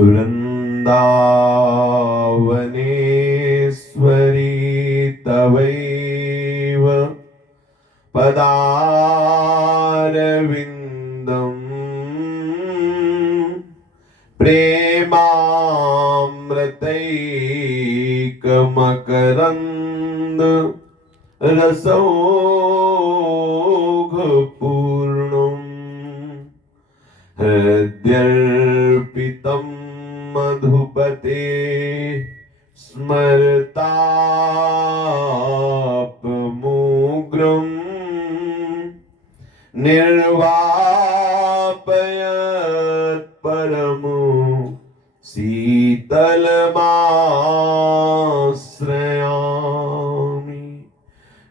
वृन्दावनेश्वरी तवैव पदारविन्दम् प्रेमामृतैकमकरन्द रसौघपूर्णम् हृद्यर्पितं मधुपते स्मरतापमुग्रम् निर्वापयत् परमो शीतलमाश्रयामि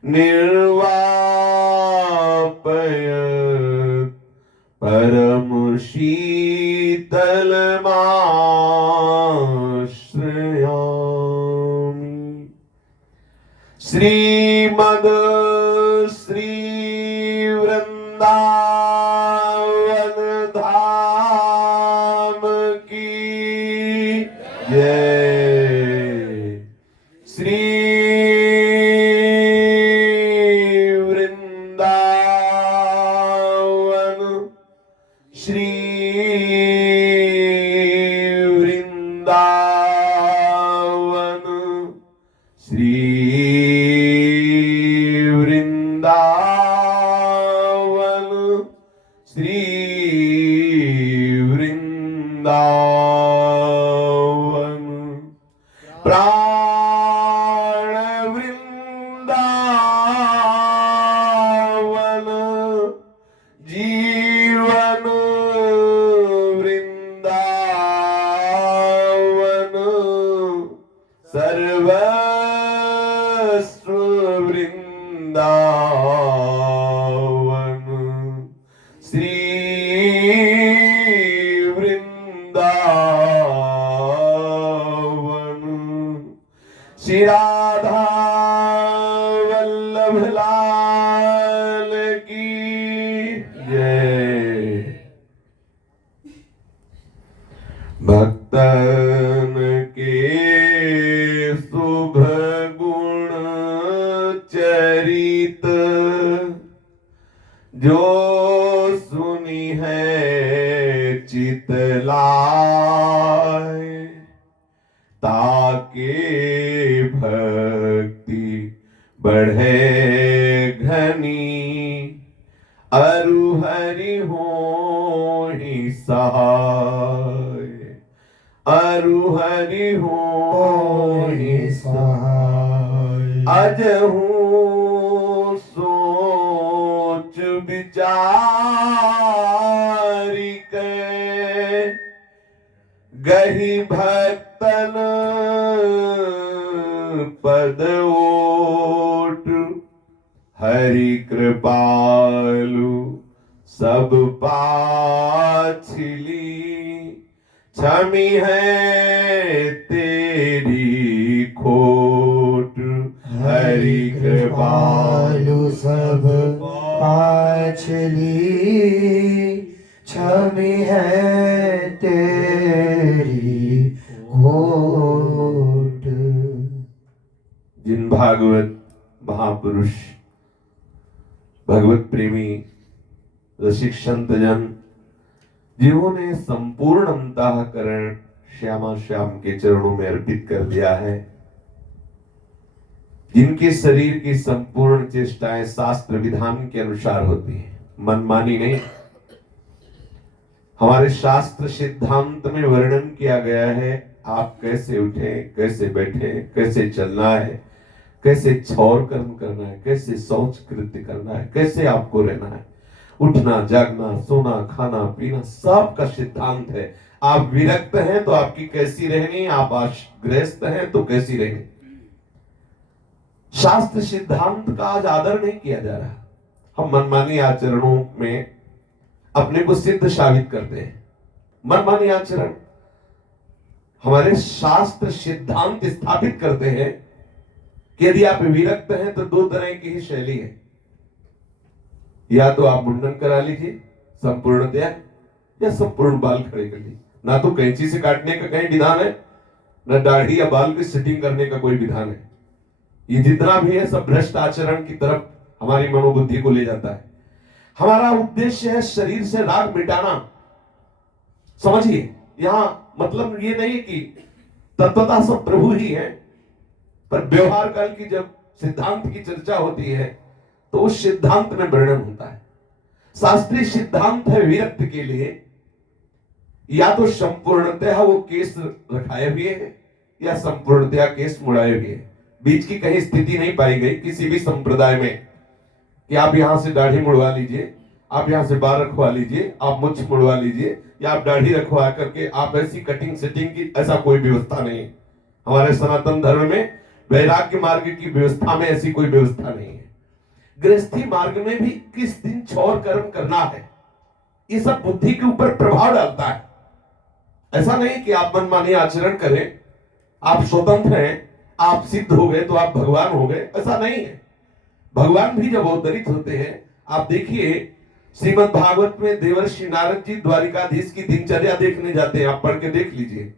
निर्वापयत् परम शीतलमाश्रयामि। श्रीमद् श्री वृंदावन धाम की जय। श्री वृंदावन श्री वृंदावन श्री वृंदावन श्री वृंदावन प्राण वृंदावन जीवन वृंदावन सर्वस्व वृंदावन श्री वृंदावन। श्री राधा वल्लभ लाल की जय। भक्तन के शुभ गुण चरित जो सुनी है चितलाय ताके भक्ति बढ़े घनी अरु हरि होहि सहाय अरु हरि होहि सहाय। अजहू सोच विचारि के गही भक्तन पद ओट हरि कृपालु सब पाछली क्षमी है तेरी खोट हरि कृपालु सब पाछली क्षमी है तेरी खोट। जिन भागवत महापुरुष भगवत प्रेमी रसिक संत जन जिन्होंने संपूर्ण अंतःकरण श्यामा श्याम के चरणों में अर्पित कर दिया है, जिनके शरीर की संपूर्ण चेष्टाएं शास्त्र विधान के अनुसार होती है, मनमानी नहीं। हमारे शास्त्र सिद्धांत में वर्णन किया गया है आप कैसे उठे, कैसे बैठे, कैसे चलना है, कैसे क्षौर कर्म करना है, कैसे शौच कृत्य करना है, कैसे आपको रहना है, उठना जागना सोना खाना पीना सब का सिद्धांत है। आप विरक्त हैं तो आपकी कैसी रहनी, आप गृहस्थ हैं तो कैसी रहनी। शास्त्र सिद्धांत का आज आदर नहीं किया जा रहा। हम मनमानी आचरणों में अपने को सिद्ध साबित करते हैं। मनमानी आचरण हमारे शास्त्र सिद्धांत स्थापित करते हैं कि यदि आप विरक्त हैं तो दो तरह की ही शैली है। या तो आप मुंडन करा लीजिए संपूर्णतया, या संपूर्ण बाल खड़े कर लीजिए। ना तो कैंची से काटने का कहीं विधान है, न दाढ़ी या बाल की सेटिंग करने का कोई विधान है। ये जितना भी है सब भ्रष्ट आचरण की तरफ हमारी मनोबुद्धि को ले जाता है। हमारा उद्देश्य है शरीर से राग मिटाना। समझिए, यहां मतलब ये नहीं कि तत्वता सब प्रभु ही है, पर व्यवहार काल की जब सिद्धांत की चर्चा होती है तो उस सिद्धांत में वर्णन होता है। शास्त्रीय सिद्धांत है विरक्त के लिए या तो संपूर्णतः वो केस रखाए हुए हैं या संपूर्णतः केस मुड़ाए हुए हैं। बीच की कहीं स्थिति नहीं पाई गई किसी भी संप्रदाय में कि आप यहां से दाढ़ी मुड़वा लीजिए, आप यहां से बाल रखवा लीजिए, आप मुछ मुड़वा लीजिए, या आप दाढ़ी रखवा करके आप ऐसी कटिंग सेटिंग की, ऐसा कोई व्यवस्था नहीं है। हमारे सनातन धर्म में वैराग्य मार्ग की व्यवस्था में ऐसी कोई व्यवस्था नहीं है। गृहस्थी मार्ग में भी किस दिन छौर कर्म करना है, ये सब बुद्धि के ऊपर प्रभाव डालता है। ऐसा नहीं कि आप मनमानी आचरण करें, आप स्वतंत्र हैं, आप सिद्ध हो गए तो आप भगवान हो गए, ऐसा नहीं है। भगवान भी जब अवतरित होते हैं, आप देखिए श्रीमद् भागवत में देवर्षि नारद जी द्वारिकाधीश की दिनचर्या देखने जाते हैं, आप पढ़ के देख लीजिए।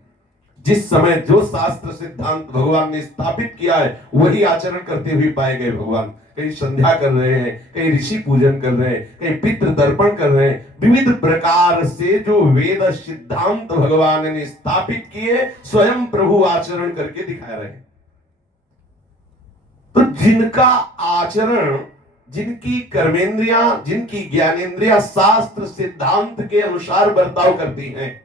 जिस समय जो शास्त्र सिद्धांत भगवान ने स्थापित किया है वही आचरण करते हुए पाए गए भगवान। कहीं संध्या कर रहे हैं, कहीं ऋषि पूजन कर रहे हैं, कहीं पितृ तर्पण कर रहे हैं। विविध प्रकार से जो वेद सिद्धांत भगवान ने स्थापित किए स्वयं प्रभु आचरण करके दिखा रहे हैं। तो जिनका आचरण, जिनकी कर्मेंद्रियां, जिनकी ज्ञानेंद्रियां शास्त्र सिद्धांत के अनुसार बर्ताव करती हैं,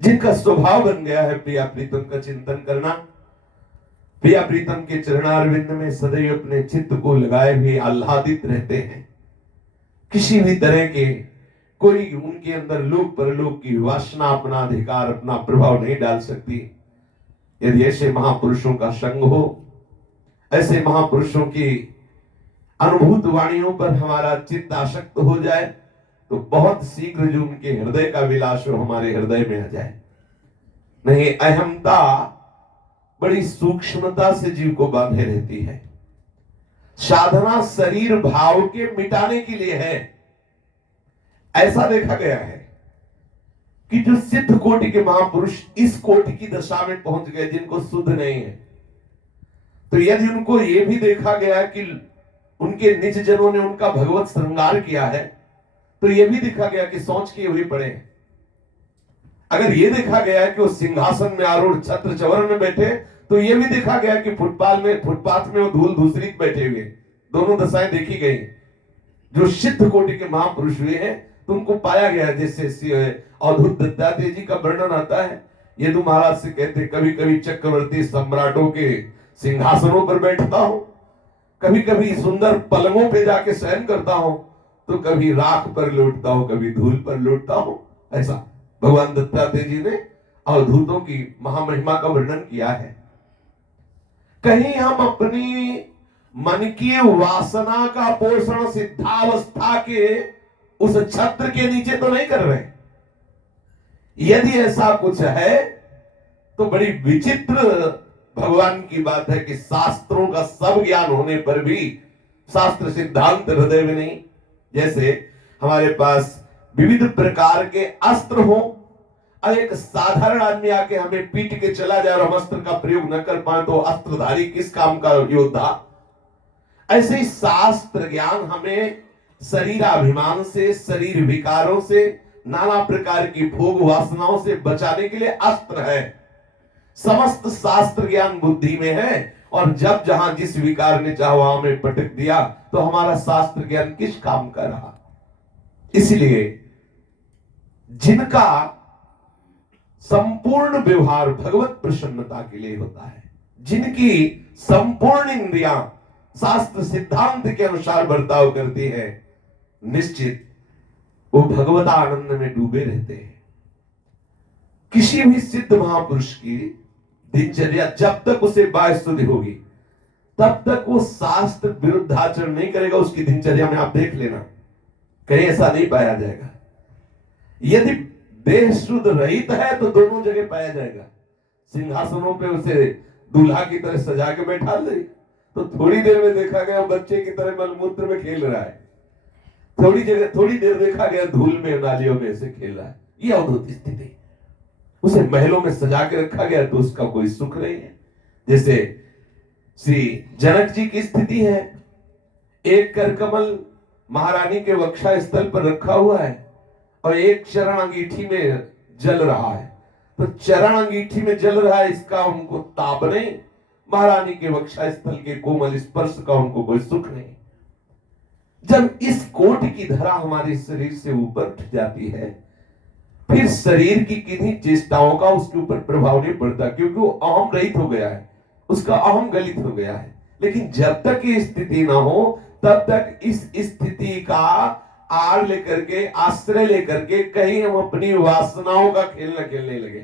जिनका स्वभाव बन गया है प्रिया प्रीतम का चिंतन करना, प्रिया प्रीतम के चरणारविंद में सदैव अपने चित्त को लगाए हुए आह्लादित रहते हैं, किसी भी तरह के कोई उनके अंदर लोक परलोक की वासना अपना अधिकार, अपना प्रभाव नहीं डाल सकती। यदि ऐसे महापुरुषों का संग हो, ऐसे महापुरुषों की अनुभूत वाणियों पर हमारा चित्त आसक्त हो जाए तो बहुत शीघ्र जो उनके हृदय का विलास हो हमारे हृदय में आ जाए। नहीं, अहमता बड़ी सूक्ष्मता से जीव को बांधे रहती है। साधना शरीर भाव के मिटाने के लिए है। ऐसा देखा गया है कि जो सिद्ध कोटि के महापुरुष इस कोटि की दशा में पहुंच गए, जिनको शुद्ध नहीं है, तो यदि उनको यह भी देखा गया कि उनके निज जनों ने उनका भगवत श्रृंगार किया है, तो यह भी देखा गया कि सोच किए हुए पड़े हैं। अगर यह देखा गया कि वो सिंहासन में आरूढ़ छत्र चवर में बैठे, तो यह भी देखा गया कि फुटपाथ में वो धूल धूसरित बैठे हुए। दोनों दशाएं देखी गई। जो सिद्ध कोटि के महापुरुष हुए हैं तो उनको पाया गया, जैसे अवधूत दत्तात्रेय जी का वर्णन आता है। यदु महाराज से कहते, कभी कभी चक्रवर्ती सम्राटों के सिंहासनों पर बैठता हूं, कभी कभी सुंदर पलंगों पे जाके शयन करता हूं, तो कभी राख पर लौटता हूं, कभी धूल पर लौटता हूं। ऐसा भगवान दत्तात्रेय जी ने अवधूतों की महामहिमा का वर्णन किया है। कहीं हम अपनी मन की वासना का पोषण सिद्धावस्था के उस छत्र के नीचे तो नहीं कर रहे। यदि ऐसा कुछ है तो बड़ी विचित्र भगवान की बात है कि शास्त्रों का सब ज्ञान होने पर भी शास्त्र सिद्धांत हृदय में नहीं। जैसे हमारे पास विविध प्रकार के अस्त्र हो, एक साधारण आदमी आके हमें पीट के चला जाए और हम अस्त्र का प्रयोग न कर पाए तो अस्त्रधारी किस काम का योद्धा। ऐसे ही शास्त्र ज्ञान हमें शरीराभिमान से, शरीर विकारों से, नाना प्रकार की भोग वासनाओं से बचाने के लिए अस्त्र है। समस्त शास्त्र ज्ञान बुद्धि में है, और जब जहां जिस विकार ने चाहा वहां में पटक दिया तो हमारा शास्त्र ज्ञान किस काम का रहा। इसलिए जिनका संपूर्ण व्यवहार भगवत प्रसन्नता के लिए होता है, जिनकी संपूर्ण इंद्रियां शास्त्र सिद्धांत के अनुसार बर्ताव करती है, निश्चित वो भगवत आनंद में डूबे रहते हैं। किसी भी सिद्ध महापुरुष की दिनचर्या जब तक उसे बायस्तुति होगी तब तक वो शास्त्र विरुद्ध आचरण नहीं करेगा। उसकी दिनचर्या में आप देख लेना, कहीं ऐसा नहीं पाया जाएगा। यदि देह शुद्ध रहित है तो दोनों जगह पाया जाएगा। सिंहासनों पे उसे दूल्हा की तरह सजा के बैठा दे तो थोड़ी देर में देखा गया बच्चे की तरह मलमूत्र में खेल रहा है, थोड़ी देर देखा गया धूल में नालियों में से खेल रहा है। ये अवधूत स्थिति। उसे महलों में सजा के रखा गया तो उसका कोई सुख नहीं है। जैसे श्री जनक जी की स्थिति है, एक करकमल महारानी के वक्षा स्थल पर रखा हुआ है और एक चरण अंगीठी में जल रहा है। तो चरण अंगीठी में जल रहा है इसका उनको ताप नहीं, महारानी के वक्षा स्थल के कोमल स्पर्श का उनको कोई सुख नहीं। जब इस कोट की धरा हमारे शरीर से ऊपर उठ जाती है, फिर शरीर की किन्हीं चेष्टाओं का उसके ऊपर प्रभाव नहीं पड़ता, क्योंकि वो अहम रहित हो गया है, उसका अहम गलित हो गया है। लेकिन जब तक ये स्थिति ना हो तब तक इस स्थिति का आड़ लेकर के, आश्रय लेकर के कहीं हम अपनी वासनाओं का खेल न खेलने लगे,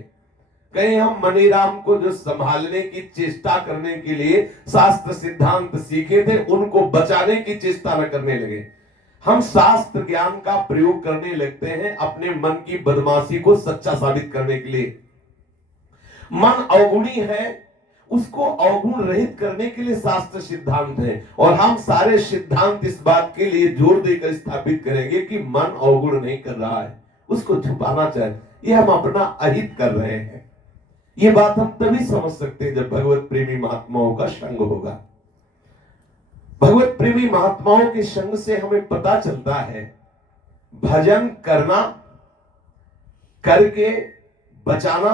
कहीं हम मनीराम को जो संभालने की चेष्टा करने के लिए शास्त्र सिद्धांत सीखे थे उनको बचाने की चेष्टा न करने लगे। हम शास्त्र ज्ञान का प्रयोग करने लगते हैं अपने मन की बदमाशी को सच्चा साबित करने के लिए। मन अवगुणी है, उसको अवगुण रहित करने के लिए शास्त्र सिद्धांत है, और हम सारे सिद्धांत इस बात के लिए जोर देकर स्थापित करेंगे कि मन अवगुण नहीं कर रहा है, उसको छुपाना चाहिए। ये हम अपना अहित कर रहे हैं। ये बात हम तभी समझ सकते हैं जब भगवत प्रेमी महात्माओं का संग होगा। भगवत प्रेमी महात्माओं के संग से हमें पता चलता है भजन करना, करके बचाना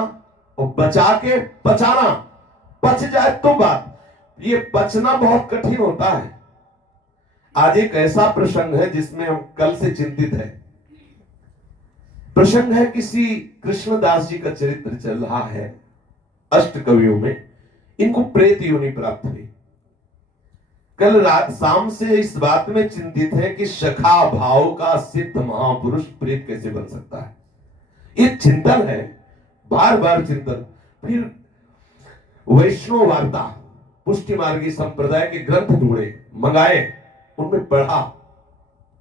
और बचा के पचाना। पच जाए तो बात, ये पचना बहुत कठिन होता है। आज एक ऐसा प्रसंग है जिसमें हम कल से चिंतित है। प्रसंग है किसी कृष्णदास जी का चरित्र चल रहा है। अष्ट कवियों में इनको प्रेत योनि प्राप्त हुई। कल रात शाम से इस बात में चिंतित है कि सखा भाव का सिद्ध महापुरुष प्रेत कैसे बन सकता है। ये चिंतन है, बार बार चिंतन। फिर वैष्णव वार्ता, पुष्टि मार्गी संप्रदाय के ग्रंथ ढूंढे, मंगाए, उनमें पढ़ा,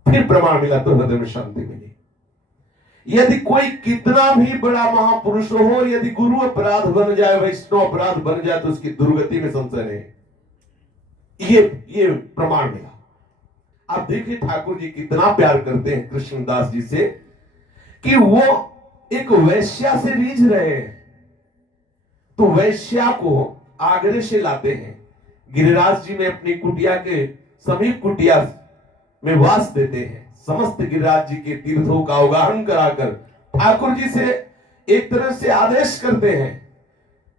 फिर प्रमाण मिला तो हृदय में शांति मिली। यदि कोई कितना भी बड़ा महापुरुष हो, यदि गुरु अपराध बन जाए, वैष्णव अपराध बन जाए, तो उसकी दुर्गति में संशय नहीं। ये प्रमाण मिला। आप देखिए ठाकुर जी कितना प्यार करते हैं कृष्णदास जी से कि वो एक वैश्या से रीझ रहे हैं तो वैश्या को आगरे से लाते हैं, गिरिराज जी में अपनी कुटिया के समीप कुटिया में वास देते हैं। समस्त गिरिराज जी के तीर्थों का अवगाहन कराकर ठाकुर जी से एक तरह से आदेश करते हैं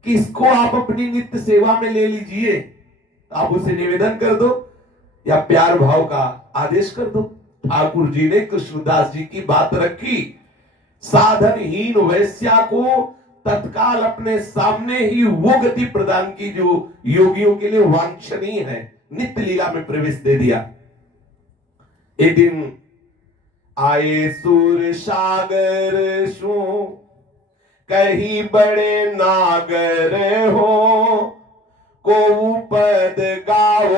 कि इसको आप अपनी नित्य सेवा में ले लीजिए। आप उसे निवेदन कर दो या प्यार भाव का आदेश कर दो। ठाकुर जी ने कृष्णदास जी की बात रखी। साधनहीन वैश्या को तत्काल अपने सामने ही वो गति प्रदान की जो योगियों के लिए वांछनीय है, नित्य लीला में प्रवेश दे दिया। एक दिन आए सूर सागर सु कहीं बड़े नागर हो, को पद गाओ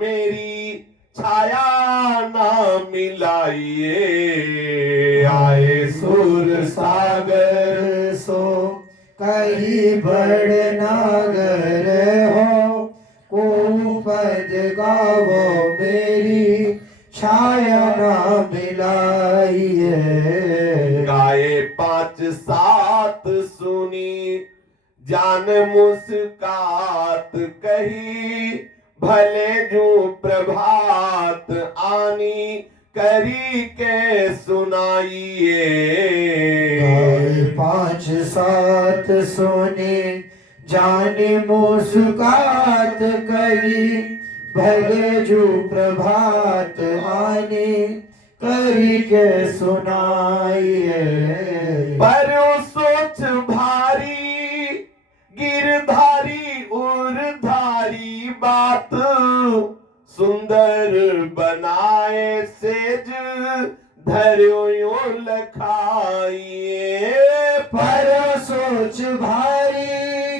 मेरी छाया ना मिलाइए। आए सुर सागर सो कहीं बड़ नागर हो, को पद गाओ मेरी छाया ना मिलाइए। गाए पांच सात सुनी जान मुस्कात कही, भले जो प्रभात आनी करी के सुनाइए। पांच सात सोने जाने मुस्कात करी, भले जो प्रभात आने करी के सुनाइए। पर सोच भारी गिरधारी उर्धारी बात, सुंदर बनाए सेज धर्यो लखाइए। पर सोच भारी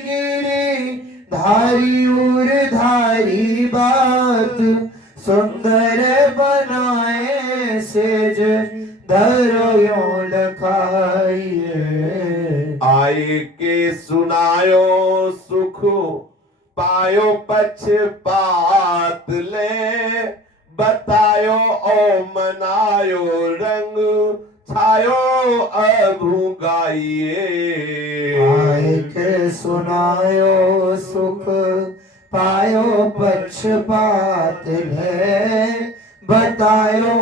गिरी धारी उर्धारी बात, सुंदर बनाए सेज धर्यो लखाइए। आए के सुनायो सुख पायो पक्षपात ले, बतायो ओ मनायो रंग छायो अभु गाइए। आए के सुनायो सुख पायो पक्षपात है, बतायो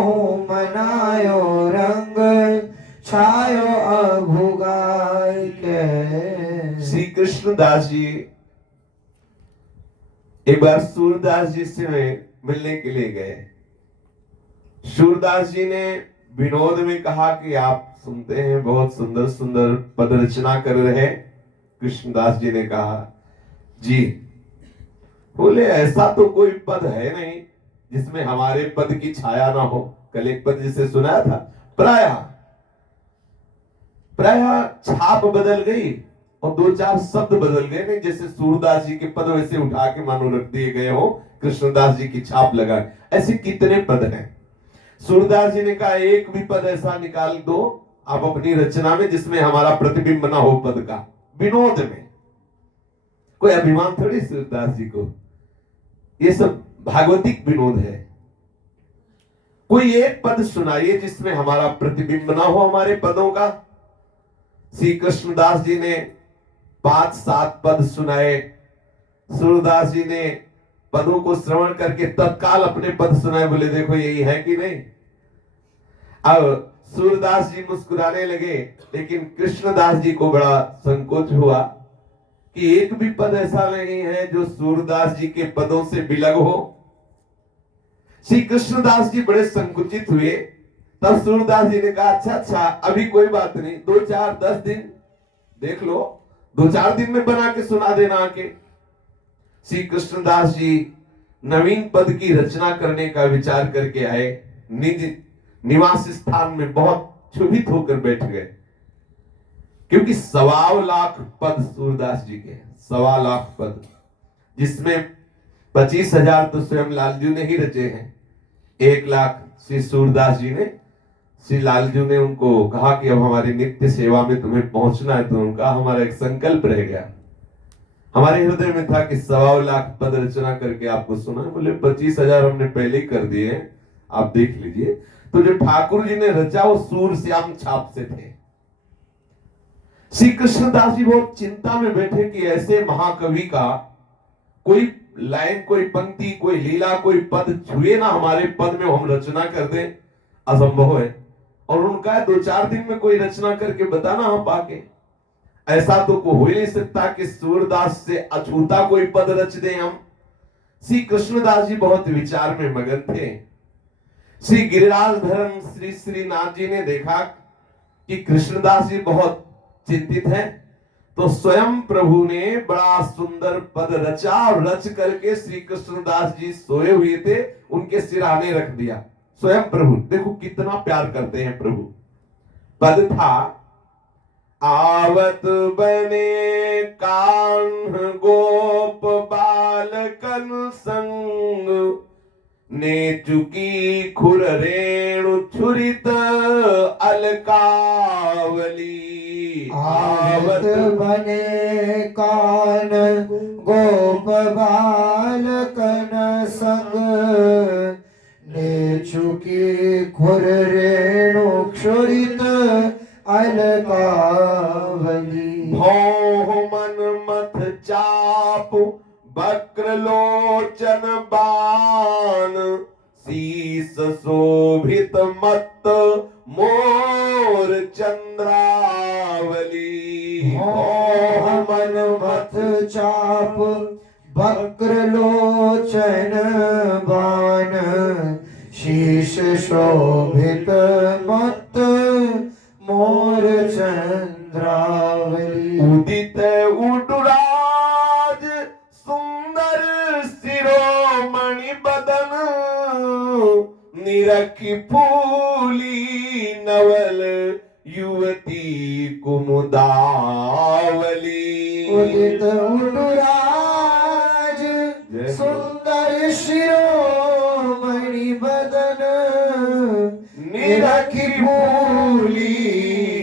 मनायो रंग छायो अभुगाई के। श्री कृष्णदास जी एक बार सूरदास जी से मिलने के लिए गए। सूरदास जी ने विनोद में कहा कि आप सुनते हैं बहुत सुंदर सुंदर पद रचना कर रहे हैं। कृष्णदास जी ने कहा जी। बोले ऐसा तो कोई पद है नहीं जिसमें हमारे पद की छाया ना हो। कल एक पद जिसे सुनाया था, प्रायः छाप बदल गई और दो चार शब्द बदल गए, नहीं जैसे सूरदास जी के पद वैसे उठा के मानो रख दिए गए हो, कृष्णदास जी की छाप लगा। ऐसे कितने पद हैं। सूरदास जी ने कहा एक भी पद ऐसा निकाल दो आप अपनी रचना में जिसमें हमारा प्रतिबिंब ना हो पद का। विनोद में कोई अभिमान थोड़ी सूरदास जी को, ये सब भागवतिक विनोद है। कोई एक पद सुनाइए जिसमें हमारा प्रतिबिंब ना हो हमारे पदों का। श्री कृष्णदास जी ने 5-7 पद सुनाए। सूरदास जी ने पदों को श्रवण करके तत्काल अपने पद सुनाए। बोले देखो यही है कि नहीं। अब सूरदास जी मुस्कुराने लगे, लेकिन कृष्णदास जी को बड़ा संकोच हुआ कि एक भी पद ऐसा नहीं है जो सूरदास जी के पदों से बिलग हो। श्री कृष्णदास जी बड़े संकुचित हुए। तब सूरदास जी ने कहा अच्छा अभी कोई बात नहीं, 2-4-10 दिन देख लो, 2-4 दिन में बना के सुना देना आके। श्री कृष्णदास जी नवीन पद की रचना करने का विचार करके आए। निज निवास स्थान में बहुत क्षुभित होकर बैठ गए, क्योंकि 1.25 लाख पद सूरदास जी के, 1.25 लाख पद, जिसमें 25,000 तो स्वयं लालजू ने ही रचे हैं। 1 लाख श्री सूरदास जी ने, श्री लालजू ने उनको कहा कि अब हमारी नित्य सेवा में तुम्हें पहुंचना है। तो उनका हमारा एक संकल्प रह गया, हमारे हृदय में था कि 1.25 लाख पद रचना करके आपको सुना। बोले 25,000 हमने पहले ही कर दिए हैं, आप देख लीजिए। तो जो ठाकुर जी ने रचा वो सूर श्याम छाप से थे। श्री कृष्णदास जी बहुत चिंता में बैठे कि ऐसे महाकवि का कोई लाइन, कोई पंक्ति, कोई लीला, कोई पद छुए ना हमारे पद में, हम रचना कर दें, असंभव है। और उनका 2-4 दिन में कोई रचना करके बताना हम आके, ऐसा तो हो ही नहीं सकता कि सूरदास से अछूता कोई पद रच दें हम। श्री कृष्णदास जी बहुत विचार में मगन थे। श्री गिरिराज धर्म श्री श्रीनाथ जी ने देखा कि कृष्णदास जी बहुत चिंतित हैं, तो स्वयं प्रभु ने बड़ा सुंदर पद रचा और रच करके श्री कृष्णदास जी सोए हुए थे, उनके सिरहाने रख दिया। स्वयं प्रभु, देखो कितना प्यार करते हैं प्रभु। पद था आवत बने कान्ह गोप बालकन संग, ने चुकी खुर रेणु छुरित अलकावली। आवत बने कान गोप बालकन संग, ने चुकी खुर रेणु क्षुरित अलकावली। भौह मन मथ चाप वक्र लोचन बान, शीस शोभित मत मोर चंद्रावली। भौह मन मथ चाप वक्र लोचन बान, शीश शोभित मत मोर चंद्रावली। उदित उडुराज सुंदर शिरोमणि बदन, निरखी फूली नवल युवती कुमुदावली। उदित उडुराज सुंदर शिरोमणि बदन, निरखी फूली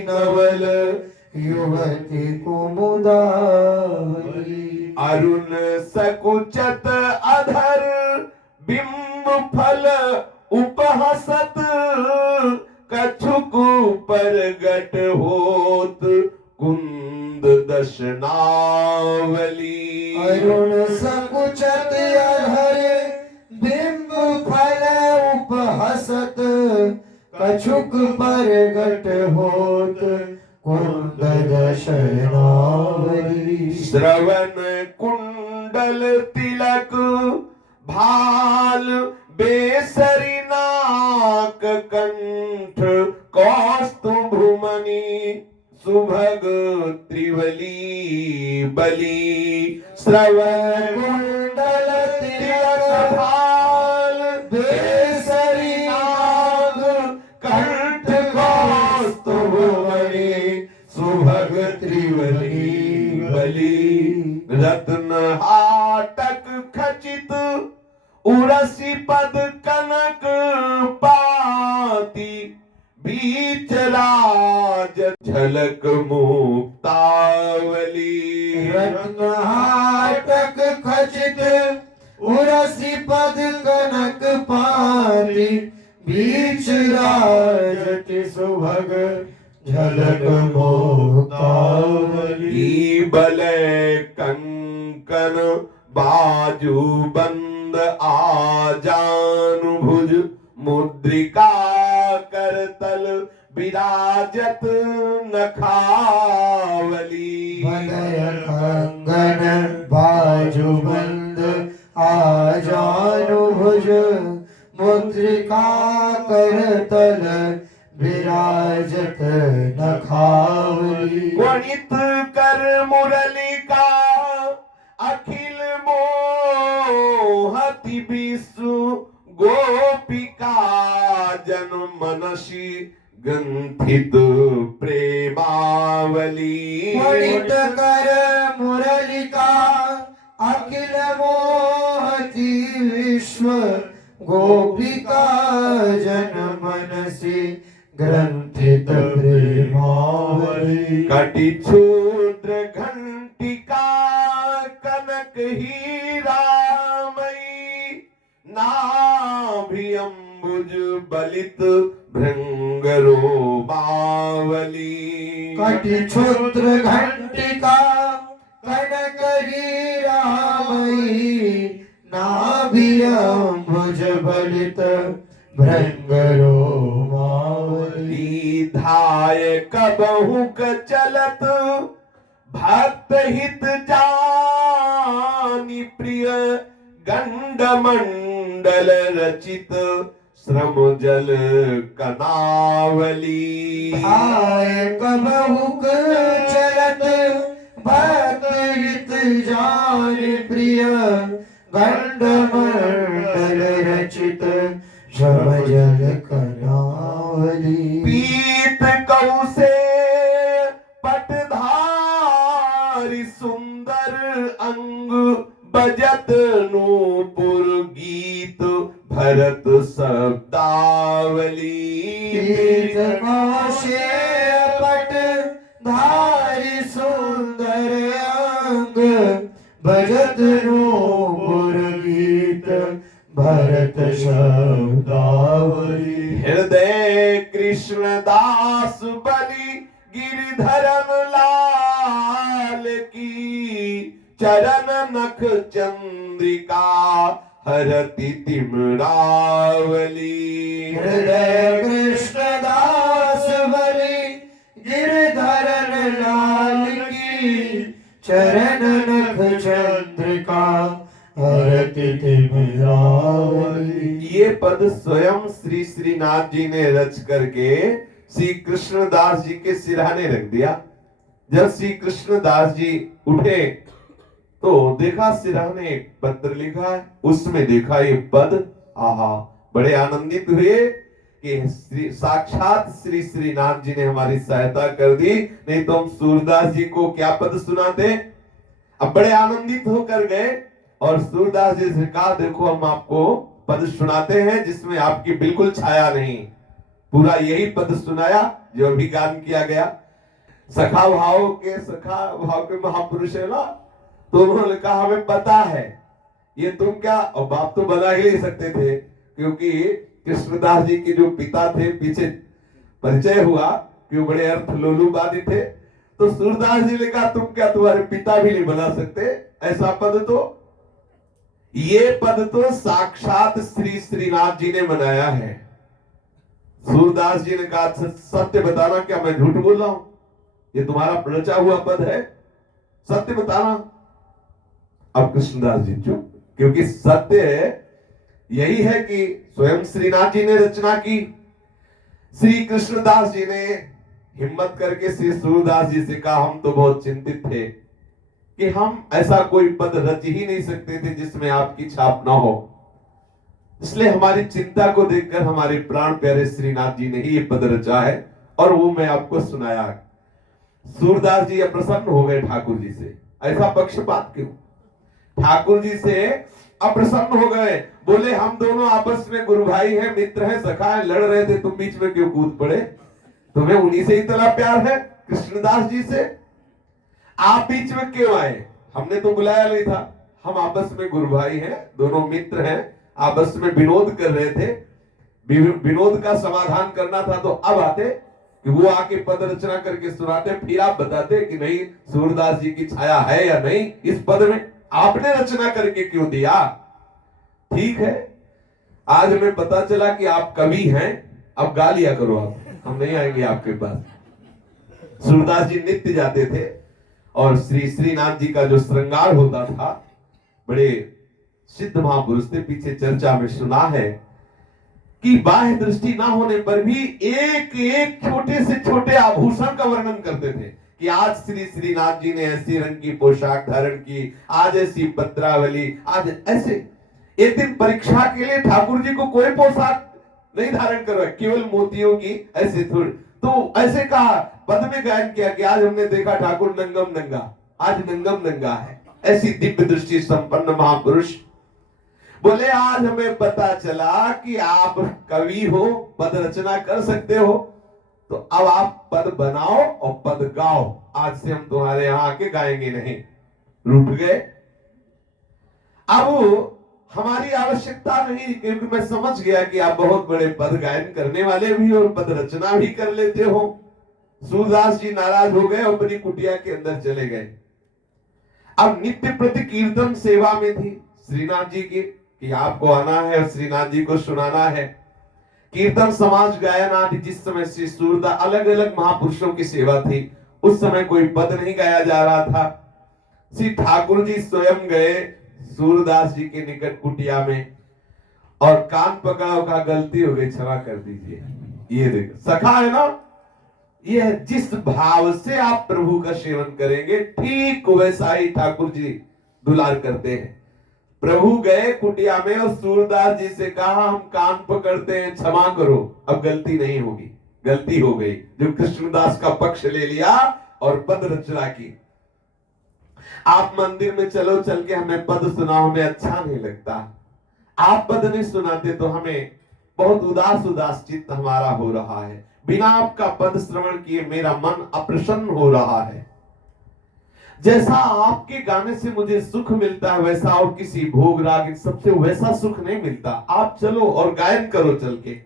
नवल युवती कुमुदावली। अरुण सकुचत अधर बिंब फल उपहसत, कछुक प्रगट होत कुंद दशनावली। अरुण संकुचत अधर बिंब फल उपहसत कछुक प्रगट होत कुंद दशनावली। श्रवण कुंडल तिलक भाल बेसरी नाक कंठ कौस्तुभमणि सुभग त्रिवली बली। श्रवण कुंडल तिलक भाल बेसरी नाक कंठ कौस्तुभमणि सुभग त्रिवली बली। रत्न हाटक खचित उरसी पद कनक पाती बीच राज झलक मुक्तावली। रत्न हाटक खचित उरसी पद कनक पाती बीच राजति सुभग झलक मुक्तावली। बलय कंकन बाजू बंद आजानुभुज मुद्रिका करतल विराजत नखावली। बलय कंगन बाजूबंद आजानुभुज मुद्रिका करतल विराजत नखावली। गणित कर मुरलिका अखिल मोहति विश्व गोपिका जन मनसी ग्रंथित प्रेमावली। गणित कर मुरलिका अखिल मोहति विश्व गोपिका जन मनसी ग्रंथित प्रेमावली। कटि क्षुद्र घंटिका कनक हीरामयी नाभि अम्बुज बलित भृंगरो बावली। कटि क्षुद्र घंटिका कनक हीरामयी नाभि अम्बुज बलित भृंगरो मावली। धाय कबहुक चलत भक्त हित जानी प्रिय गंड मंडल रचित श्रम जल कनावली। आय कबहुक चलत भक्त हित जान प्रिय गंड मंडल रचित श्रम जल कनावली। पीत कौसे पटधारी सुंदर अंग बजत नूपुर गीत भरत शब्दावली। पीत कौशे पट धारी सुंदर अंग भजत नूपुर गीत भरत शब्दावली। हृदय कृष्ण दास बलि गिरिधरन लाल की चरण नख चंद्रिका हरति तिमरावली। हृदय कृष्ण दास बलि गिरधरन लाल की चरण नख चंद्रिका हरति तिमरावली। ये पद स्वयं श्री श्रीनाथ जी ने रच करके श्री कृष्णदास जी के सिरहाने रख दिया। जब श्री कृष्णदास जी उठे तो देखा सिरहाने एक पत्र लिखा है, उसमें देखा ये पद। आहा, बड़े आनंदित हुए कि साक्षात श्री श्रीनाथ जी ने हमारी सहायता कर दी, नहीं तो हम सूरदास जी को क्या पद सुनाते। अब बड़े आनंदित होकर गए और सूरदास जी से कहा, देखो हम आपको पद सुनाते हैं जिसमें आपकी बिल्कुल छाया नहीं। पूरा यही पद सुनाया जो अभी गान किया गया। सखा भाव के महापुरुष है ना, तो उन्होंने कहा हमें पता है ये तुम क्या, और बाप तो बना ही नहीं सकते थे, क्योंकि कृष्णदास जी के जो पिता थे पीछे परिचय हुआ कि वो बड़े अर्थ लोलुपवादी थे। तो सूरदास जी ने कहा तुम क्या तुम्हारे पिता भी नहीं बना सकते ऐसा पद? तो ये पद तो साक्षात श्री श्रीनाथ जी ने बनाया है। सूरदास जी ने कहा सत्य बताना, क्या मैं झूठ बोल रहा हूं? ये तुम्हारा रचा हुआ पद है, सत्य बताना। अब कृष्णदास जी चुप, क्योंकि सत्य यही है कि स्वयं श्रीनाथ जी ने रचना की। श्री कृष्णदास जी ने हिम्मत करके श्री सूरदास जी से कहा हम तो बहुत चिंतित थे कि हम ऐसा कोई पद रच ही नहीं सकते थे जिसमें आपकी छाप ना हो, इसलिए हमारी चिंता को देखकर हमारे प्राण प्यारे श्रीनाथ जी ने ही ये पद रचा है और वो मैं आपको सुनाया। सूरदास जी अप्रसन्न हो गए ठाकुर जी से। ऐसा पक्षपात क्यों? ठाकुर जी से अप्रसन्न हो गए, बोले हम दोनों आपस में गुरु भाई हैं, मित्र हैं, सखा हैं, लड़ रहे थे, तुम बीच में क्यों कूद पड़े? तुम्हें उन्हीं से इतना प्यार है, कृष्णदास जी से, आप बीच में क्यों आए? हमने तो बुलाया नहीं था, हम आपस में गुरु भाई हैं, दोनों मित्र हैं, आपस में विनोद कर रहे थे, विनोद का समाधान करना था। तो अब आते कि वो आके पद रचना करके सुनाते, फिर आप बताते कि नहीं सूरदास जी की छाया है या नहीं इस पद में, आपने रचना करके क्यों दिया? ठीक है, आज हमें पता चला कि आप कवि हैं, अब गा लिया करो आप, हम नहीं आएंगे आपके पास। सूरदास जी नित्य जाते थे और श्री श्रीनाथ जी का जो श्रृंगार होता था, बड़े सिद्ध महापुरुष थे, पीछे चर्चा में सुना है कि बाह्य दृष्टि ना होने पर भी एक एक छोटे से छोटे आभूषण का वर्णन करते थे कि आज श्री श्रीनाथ जी ने ऐसी रंग की पोशाक धारण की, आज ऐसी पत्रावली, आज ऐसे। एक दिन परीक्षा के लिए ठाकुर जी को कोई पोशाक नहीं धारण करवाए, केवल मोतियों की, ऐसे थोड़ी। तो ऐसे कहा, पद में गायन किया कि आज हमने देखा ठाकुर नंगम नंगा, आज नंगम नंगा है। ऐसी दिव्य दृष्टि संपन्न महापुरुष बोले आज हमें पता चला कि आप कवि हो, पद रचना कर सकते हो, तो अब आप पद बनाओ और पद गाओ, आज से हम तुम्हारे यहां आके गाएंगे नहीं। रूठ गए। अब हमारी आवश्यकता नहीं, क्योंकि मैं समझ गया कि आप बहुत बड़े पद गायन करने वाले भी और पद रचना भी कर लेते हो। सूरदास जी नाराज हो गए, अपनी कुटिया के अंदर चले गए। अब नित्य प्रति कीर्तन सेवा में थी श्रीनाथ जी की कि आपको आना है और श्रीनाथ जी को सुनाना है। कीर्तन समाज गायन आदि जिस समय श्री सूरदास, अलग अलग महापुरुषों की सेवा थी, उस समय कोई पद नहीं गाया जा रहा था। श्री ठाकुर जी स्वयं गए सूरदास जी के निकट कुटिया में और कान पकड़ा, का गलती हो गई, क्षमा कर दीजिए। ये देखो सखा है ना, ये जिस भाव से आप प्रभु का सेवन करेंगे ठीक वैसा ही ठाकुर जी दुलार करते हैं। प्रभु गए कुटिया में और सूरदास जी से कहा हम कान पकड़ते हैं, क्षमा करो, अब गलती नहीं होगी। गलती हो गई, जो कृष्णदास का पक्ष ले लिया और पद रचना की। आप मंदिर में चलो, चल के हमें पद सुनाओ, हमें अच्छा नहीं लगता। आप पद नहीं सुनाते तो हमें बहुत उदास उदास चित्त हमारा हो रहा है, बिना आपका पद श्रवण किए मेरा मन अप्रसन्न हो रहा है। जैसा आपके गाने से मुझे सुख मिलता है वैसा और किसी भोग राग सबसे वैसा सुख नहीं मिलता। आप चलो और गायन करो चल के।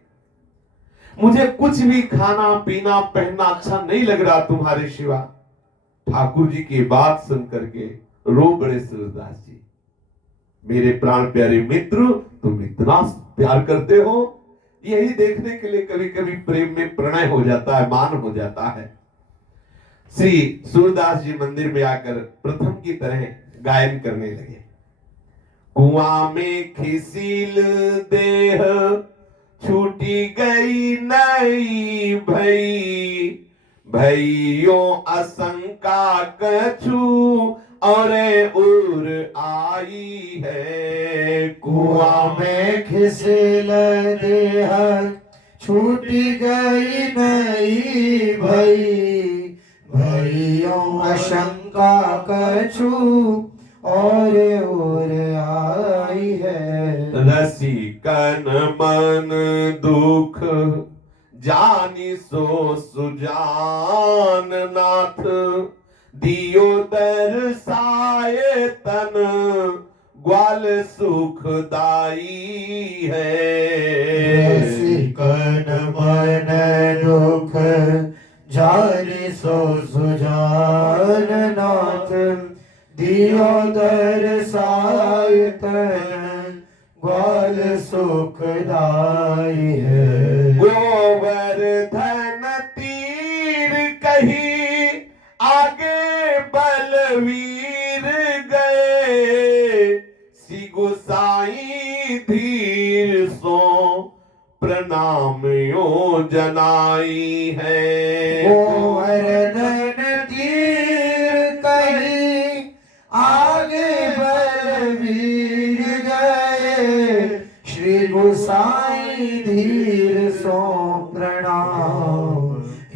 मुझे कुछ भी खाना पीना पहनना अच्छा नहीं लग रहा तुम्हारे सिवा। ठाकुर जी की बात सुन करके रो बड़े सूरदास जी, मेरे प्राण प्यारे मित्र, तुम इतना प्यार करते हो, यही देखने के लिए कभी कभी प्रेम में प्रणय हो जाता है, मान हो जाता है। श्री सूरदास जी मंदिर में आकर प्रथम की तरह गायन करने लगे। कुआं में खिसिल देह छूटी गई नई भई, भइयों आशंका कछु और उर आई है। कुआं में खिसिल देह छूटी गई नई भई, भइयों आशंका कछु और आई है। रसिकन मन दुख जानी सो सुजान नाथ, दियो दर्शाए तन ग्वाल सुखदाई है। रसिकन मन दुख नाम यो जनाई है। गोवर्धन तीर कही आगे बलवीर गए, श्री गोसाई धीर सो प्रणाम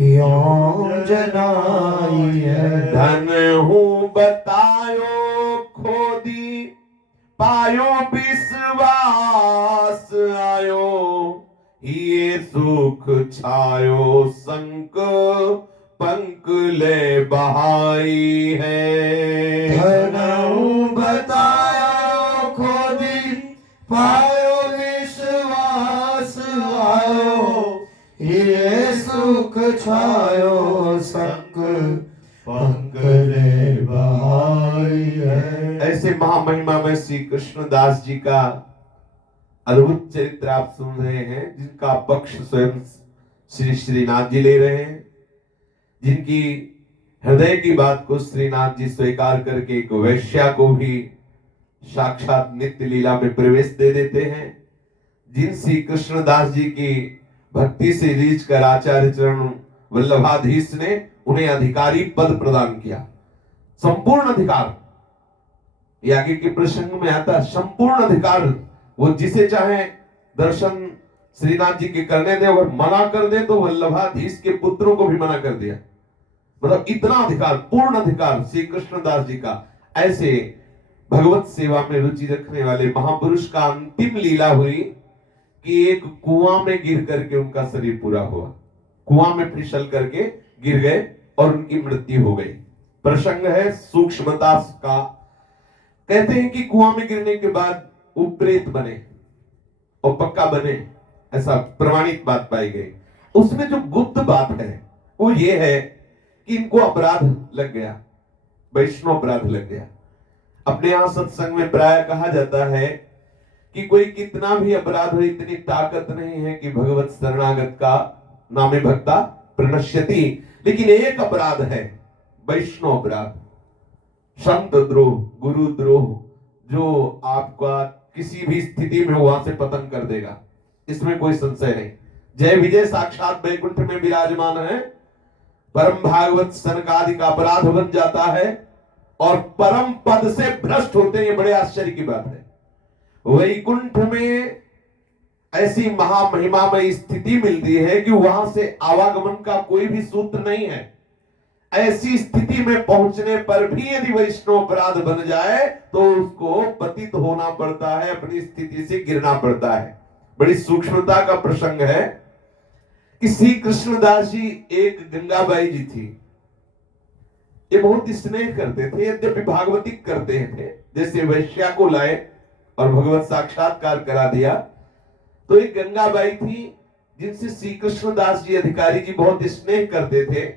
यो जनाई है। धन हूँ बतायो खोदी पायो विश्वास आयो, ये सुख छायो संक पंक ले बहाई है। धनऊ बतायो खोदी पायो विश्वास आयो, ये सुख छायो संक पंक ले बहाई है। ऐसे महामहिमा में श्री कृष्णदास जी का अद्भुत चरित्र आप सुन रहे हैं, जिनका पक्ष स्वयं श्री श्रीनाथ जी ले रहे हैं, जिनकी हृदय की बात को श्रीनाथ जी स्वीकार करके एक वैश्या को भी साक्षात नित्य लीला में प्रवेश दे देते हैं, जिन श्री कृष्णदास जी की भक्ति से रीझ कर आचार्य चरण वल्लभाधीश ने उन्हें अधिकारी पद प्रदान किया। संपूर्ण अधिकार, ये आगे के प्रसंग में आता है, संपूर्ण अधिकार। वो जिसे चाहे दर्शन श्रीनाथ जी के करने दे, अगर मना कर दे तो वल्लभाधीश के पुत्रों को भी मना कर दिया। मतलब इतना अधिकार, पूर्ण अधिकार श्री कृष्णदास जी का। ऐसे भगवत सेवा में रुचि रखने वाले महापुरुष का अंतिम लीला हुई कि एक कुआं में गिर करके उनका शरीर पूरा हुआ। कुआं में फिसल करके गिर गए और उनकी मृत्यु हो गई। प्रसंग है सूक्ष्मता का। कहते हैं कि कुआं में गिरने के बाद वो प्रेत बने और पक्का बने, ऐसा प्रमाणित बात पाई गई। उसमें जो गुप्त बात है वो ये है कि इनको अपराध लग गया, वैष्णव अपराध लग गया। अपने यहां सत्संग में प्राय कहा जाता है कि कोई कितना भी अपराध हो, इतनी ताकत नहीं है कि भगवत शरणागत का नामे भक्ता प्रणश्यति। लेकिन एक अपराध है, वैष्णव अपराध, संत द्रोह, गुरु द्रोह, जो आपका किसी भी स्थिति में वहां से पतन कर देगा, इसमें कोई संशय नहीं। जय विजय साक्षात वैकुंठ में विराजमान है, परम भागवत सनकादि का अपराध बन जाता है और परम पद से भ्रष्ट होते हैं। ये बड़े आश्चर्य की बात है। वैकुंठ में ऐसी महामहिमामय स्थिति मिलती है कि वहां से आवागमन का कोई भी सूत्र नहीं है। ऐसी स्थिति में पहुंचने पर भी यदि वैष्णव अपराध बन जाए तो उसको पतित होना पड़ता है, अपनी स्थिति से गिरना पड़ता है। बड़ी सूक्ष्मता का प्रसंग है कि श्री कृष्णदास जी, एक गंगाबाई जी थी, ये बहुत स्नेह करते थे, यद्यपि भागवतिक करते थे। जैसे वैश्या को लाए और भगवत साक्षात्कार करा दिया, तो एक गंगाबाई थी जिनसे श्री कृष्णदास जी अधिकारी जी बहुत स्नेह करते थे।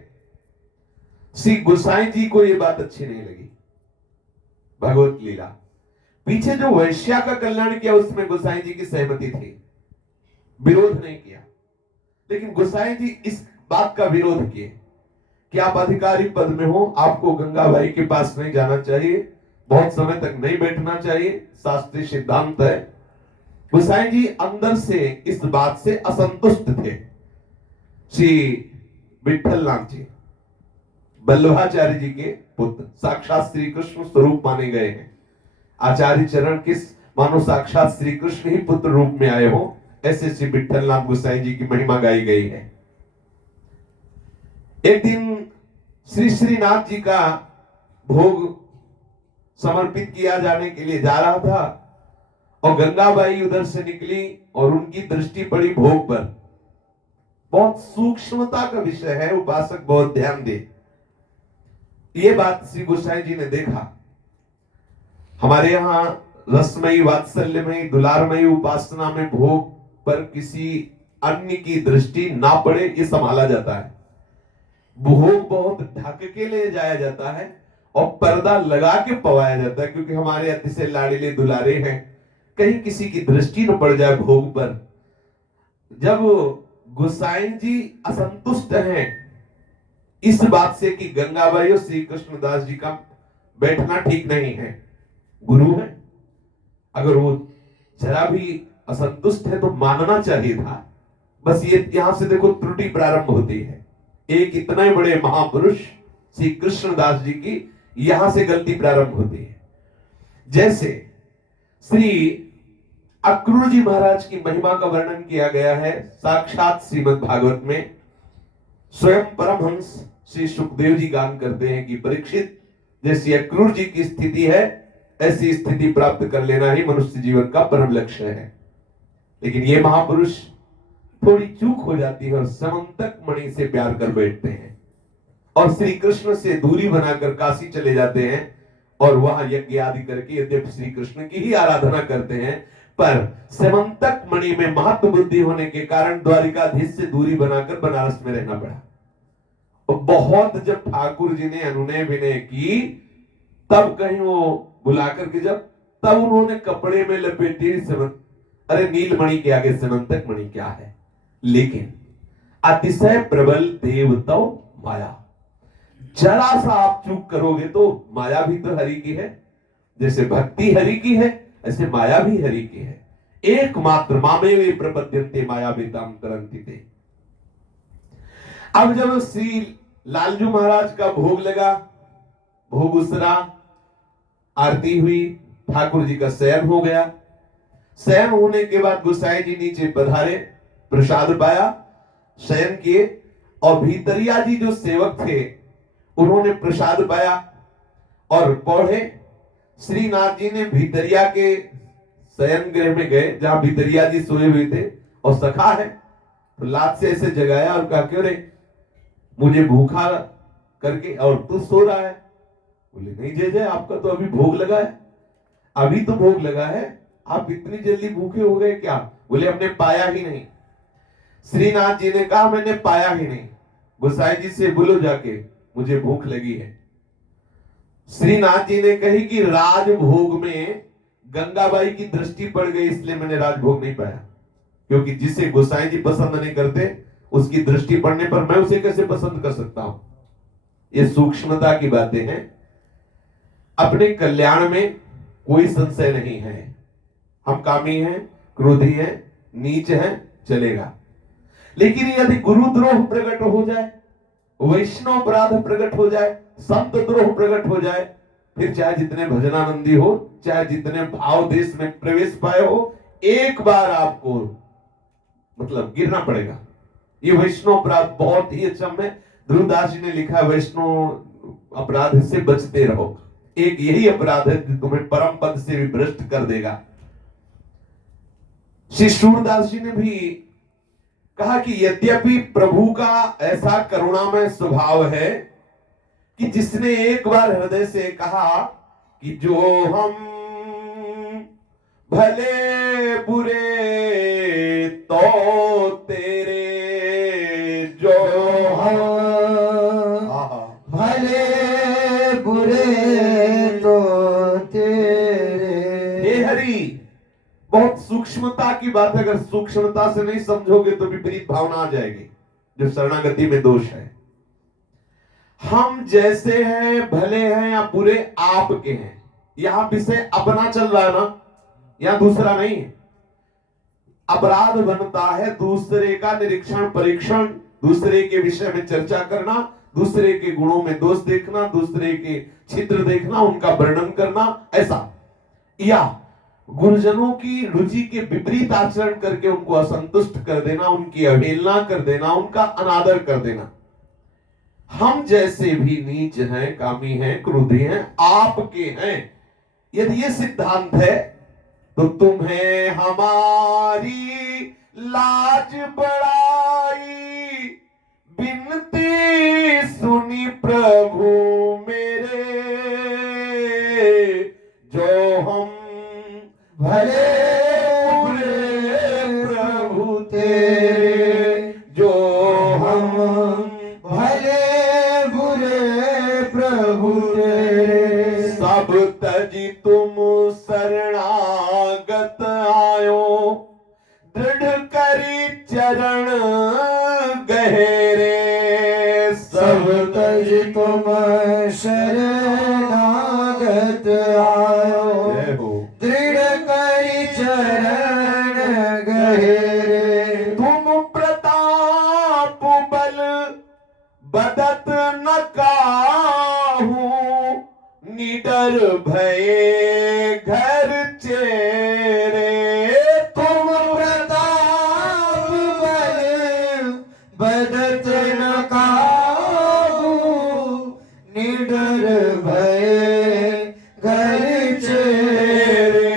श्री गोसाई जी को यह बात अच्छी नहीं लगी। भगवत लीला पीछे जो वैश्या का कल्याण किया उसमें गोसाई जी की सहमति थी, विरोध नहीं किया। लेकिन गोसाई जी इस बात का विरोध किए कि आप अधिकारी पद में हो, आपको गंगाबाई के पास नहीं जाना चाहिए, बहुत समय तक नहीं बैठना चाहिए, शास्त्रीय सिद्धांत है। गोसाई जी अंदर से इस बात से असंतुष्ट थे। श्री विठल नाथ जी वल्लभाचार्य जी के पुत्र, साक्षात श्री कृष्ण स्वरूप माने गए हैं। आचार्य चरण किस मानो साक्षात श्री कृष्ण ही पुत्र रूप में आए हो, ऐसे श्री विठल नाथ गोसाई जी की महिमा गाई गई है। एक दिन श्री श्रीनाथ जी का भोग समर्पित किया जाने के लिए जा रहा था और गंगाबाई उधर से निकली और उनकी दृष्टि पड़ी भोग पर। बहुत सूक्ष्मता का विषय है, उपासक बहुत ध्यान दे। ये बात श्री गोसाई जी ने देखा। हमारे यहां रसमयी, वात्सल्यमयी, दुलारमयी उपासना में भोग पर किसी अन्य की दृष्टि ना पड़े, ये संभाला जाता है। भोग बहुत ढक के ले जाया जाता है और पर्दा लगा के पवाया जाता है, क्योंकि हमारे अतिशय लाडीले दुलारे हैं, कहीं किसी की दृष्टि न पड़ जाए भोग पर। जब गोसाई जी असंतुष्ट हैं इस बात से कि गंगाबाई और श्री कृष्णदास जी का बैठना ठीक नहीं है, गुरु है, अगर वो जरा भी असंतुष्ट है तो मानना चाहिए था, बस ये यहां से देखो त्रुटि प्रारंभ होती है। एक इतने बड़े महापुरुष श्री कृष्णदास जी की यहां से गलती प्रारंभ होती है। जैसे श्री अक्रूर जी महाराज की महिमा का वर्णन किया गया है साक्षात श्रीमद् भागवत में। स्वयं परमहंस श्री सुखदेव जी गान करते हैं कि परीक्षित, जैसी अक्रूर जी की स्थिति है ऐसी स्थिति प्राप्त कर लेना ही मनुष्य जीवन का परम लक्ष्य है। लेकिन ये महापुरुष थोड़ी चूक हो जाती है और समंतक मणि से प्यार कर बैठते हैं और श्री कृष्ण से दूरी बनाकर काशी चले जाते हैं और वहां यज्ञ आदि करके यद्यपि श्री कृष्ण की ही आराधना करते हैं, पर समंतक मणि में महत्व बुद्धि होने के कारण द्वारिकाधीश से दूरी बनाकर बनारस में रहना पड़ा। और बहुत जब ठाकुर जी ने अनुनय विनय की तब कहीं वो बुलाकर के तब उन्होंने कपड़े में लपेटी अरे नीलमणि के आगे समंतक मणि क्या है। लेकिन अतिशय प्रबल देवता माया, जरा सा आप चूक करोगे तो माया भी तो हरि की है। जैसे भक्ति हरि की है ऐसे माया भी हरि की है। एकमात्र मामेवे प्रपद्यन्ते मायावीताम तरन्ति ते। अब जब श्री लालजू महाराज का भोग लगा, भोग उसरा, आरती हुई, ठाकुर जी का शयन हो गया। शयन होने के बाद गोसाई जी नीचे पधारे, प्रसाद पाया, शयन किए और भीतरिया जी जो सेवक थे उन्होंने प्रसाद पाया और पौढ़े। श्रीनाथ जी ने भीतरिया के शयन गृह में गए जहां भीतरिया जी सोए हुए थे और सखा है तो लात से ऐसे जगाया और कहा, क्यों रे मुझे भूखा करके और तू सो रहा है। बोले नहीं जय जय, आपका तो अभी भोग लगा है, अभी तो भोग लगा है, आप इतनी जल्दी भूखे हो गए क्या। बोले हमने पाया ही नहीं। श्रीनाथ जी ने कहा मैंने पाया ही नहीं, गोसाई जी से बोलो जाके मुझे भूख लगी है। श्रीनाथ जी ने कही कि राजभोग में गंगाबाई की दृष्टि पड़ गई इसलिए मैंने राजभोग नहीं पाया, क्योंकि जिसे गोसाई जी पसंद नहीं करते उसकी दृष्टि पड़ने पर मैं उसे कैसे पसंद कर सकता हूं। ये सूक्ष्मता की बातें हैं। अपने कल्याण में कोई संशय नहीं है। हम कामी हैं, क्रोधी हैं, नीच हैं, चलेगा। लेकिन यदि गुरुद्रोह प्रकट हो जाए, वैष्णव अपराध प्रकट हो जाए, संत द्रोह प्रकट हो जाए, फिर चाहे जितने भजनानंदी हो, चाहे जितने भाव देश में प्रवेश पाए हो, एक बार आपको मतलब गिरना पड़ेगा। ये वैष्णव अपराध बहुत ही अचम है। ध्रुवदास जी ने लिखा वैष्णव अपराध से बचते रहो। एक यही अपराध है जो तुम्हें परम पद से भी भ्रष्ट कर देगा। श्री सूरदास जी ने भी कहा कि यद्यपि प्रभु का ऐसा करुणामय स्वभाव है कि जिसने एक बार हृदय से कहा कि जो हम भले बुरे तो तेरे, जो हम भले बुरे तो तेरे। हे हरि, बहुत सूक्ष्मता की बात है। अगर सूक्ष्मता से नहीं समझोगे तो विपरीत भावना आ जाएगी, जो शरणागति में दोष है। हम जैसे हैं, भले हैं या बुरे, आपके हैं। यहां विषय अपना चल रहा है ना, यहां दूसरा नहीं है। अपराध बनता है दूसरे का निरीक्षण परीक्षण, दूसरे के विषय में चर्चा करना, दूसरे के गुणों में दोष देखना, दूसरे के छिद्र देखना, उनका वर्णन करना, ऐसा। या गुरुजनों की रुचि के विपरीत आचरण करके उनको असंतुष्ट कर देना, उनकी अवहेलना कर देना, उनका अनादर कर देना। हम जैसे भी नीच हैं, कामी हैं, क्रोधी हैं, आपके हैं। यदि ये सिद्धांत है तो तुम्हें हमारी लाज बड़ाई, बिनती सुनी प्रभु मेरे, जो हम भले बुरे प्रभु तेरे, जो हम भले बुरे प्रभु तेरे। सब तजी तुम शरणागत आयो, दृढ़ करी चरण गहरे। सब तज तुम शरणागत आयो, दृढ़ करी चरण गहरे। तुम प्रत बदत न काहू निडर भये घर चेरे। तुम प्रताप बल बदत न काहू निडर भय घर चेरे।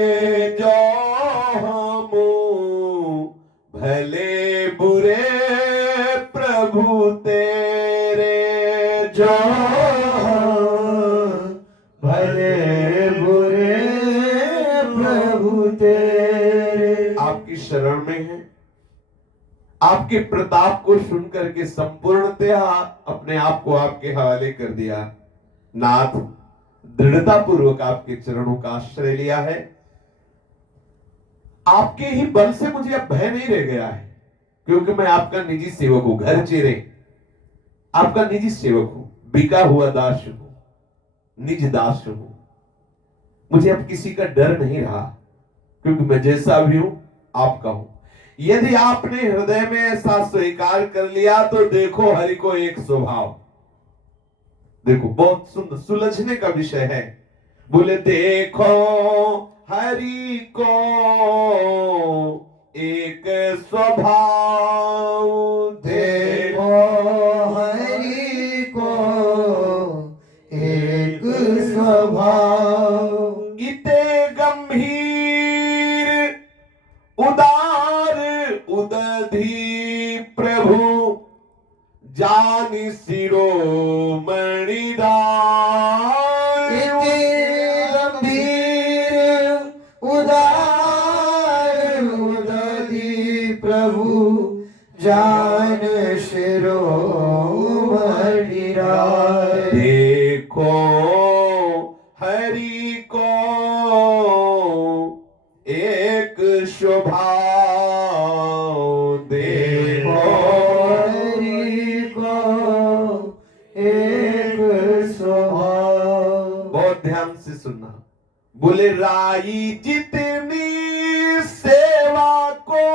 जो हमू भले बुरे प्रभु तेरे। जो भले बुरे प्रभु तेरे। आपकी शरण में है, आपके प्रताप को सुन करके संपूर्णतया अपने आप को आपके हवाले कर दिया। नाथ, दृढ़ता पूर्वक आपके चरणों का आश्रय लिया है। आपके ही बल से मुझे अब भय नहीं रह गया है, क्योंकि मैं आपका निजी सेवक हूं। घर चेरे आपका निजी सेवक हूं, बिका हुआ दास हूं, निज दास हूं। मुझे अब किसी का डर नहीं रहा, क्योंकि मैं जैसा भी हूं आपका हूं। यदि आपने हृदय में ऐसा स्वीकार कर लिया तो देखो हरि को एक स्वभाव। देखो बहुत सुंदर सुलझने का विषय है। बोले देखो हरि को एक स्वभाव। देखो हरि को एक स्वभाव। इते गंभीर उदार उदधि प्रभु जानि शिरोमणि राय। इति गंभीर उदार उदधि प्रभु जान शिरोमणि राय। देखो हरि को एक स्वभाव। देखो हरि को एक स्वभाव। बहुत ध्यान से सुनना। बोले राई जितनी सेवा को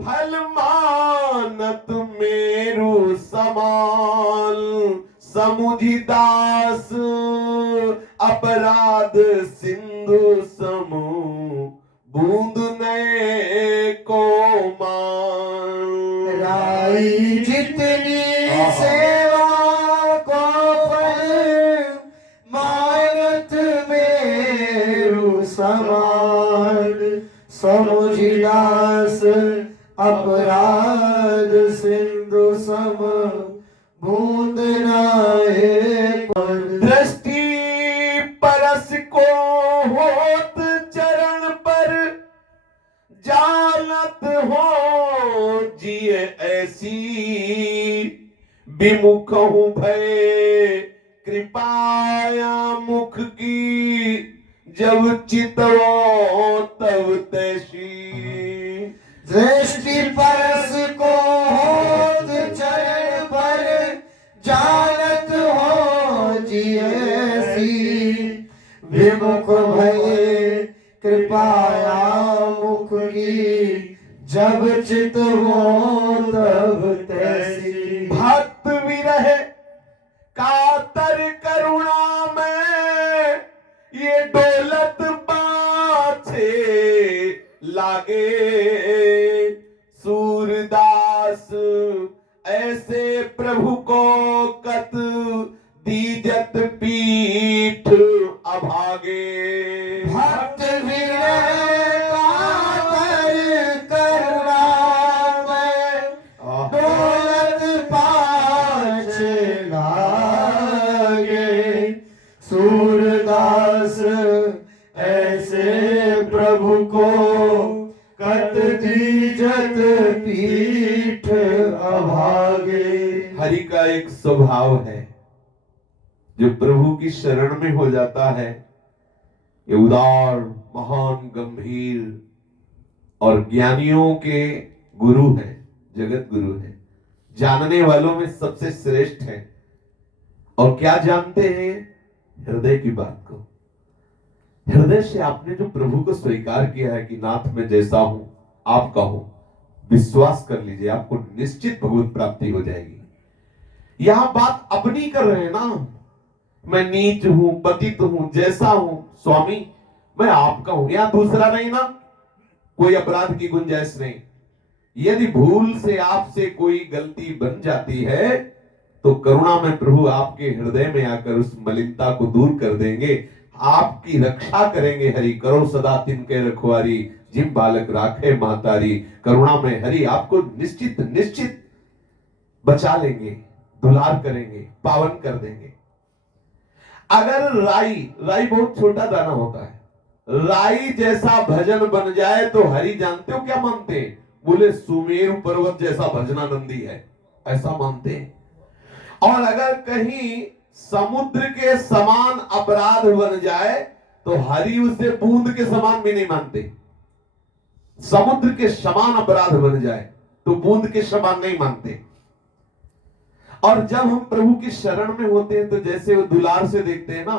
फल मानत मेरु समान। समुझि दास अपराध सिंधु समू बूंद नए को मान। राई जितनी सेवा को फल मानत मेरु समान। समुझि दास अपराध सिंधु सम बूंद नाए को। दृष्टि परस को होत चरण पर जानत हो जिए ऐसी। विमुख हूं भय कृपाया मुख की जब चितवो तब तैसी। दृष्टि परस को होत चरण पर जानत हो जियसी। विमुख भये कृपाया मुख की जब चित हो तब तैसी। भक्त विरह कातर करुणा में ये दौलत पाछे लागे। सूरदास ऐसे प्रभु को कत दीजत पीठ अभागे। भक्त विरह कातर करुणा में दौलत पाछ लागे। सूरदास ऐसे प्रभु को कत दीजत पीठ अभागे। हरि का एक स्वभाव है, जो प्रभु की शरण में हो जाता है, ये उदार महान गंभीर और ज्ञानियों के गुरु है, जगत गुरु है, जानने वालों में सबसे श्रेष्ठ है। और क्या जानते हैं? हृदय की बात को। हृदय से आपने जो प्रभु को स्वीकार किया है कि नाथ मैं जैसा हूं आपका हूं, विश्वास कर लीजिए आपको निश्चित भगवत प्राप्ति हो जाएगी। यहां बात अपनी कर रहे हैं ना, मैं नीच हूं, पतित हूं, जैसा हूं स्वामी मैं आपका हूं, यहां दूसरा नहीं ना, कोई अपराध की गुंजाइश नहीं। यदि भूल से आपसे कोई गलती बन जाती है तो करुणा में प्रभु आपके हृदय में आकर उस मलिनता को दूर कर देंगे, आपकी रक्षा करेंगे। हरि करो सदा तिनके रखवारी, जिम बालक राखे मातारी। करुणा में हरि आपको निश्चित निश्चित बचा लेंगे, दुलार करेंगे, पावन कर देंगे। अगर राई, राई बहुत छोटा दाना होता है, राई जैसा भजन बन जाए तो हरि जानते हो क्या मानते हैं? बोले सुमेरु पर्वत जैसा भजनानंदी है, ऐसा मानते हैं। और अगर कहीं समुद्र के समान अपराध बन जाए तो हरि उसे बूंद के समान भी नहीं मानते। समुद्र के समान अपराध बन जाए तो बूंद के समान नहीं मानते। और जब हम प्रभु की शरण में होते हैं तो जैसे वो दुलार से देखते हैं ना,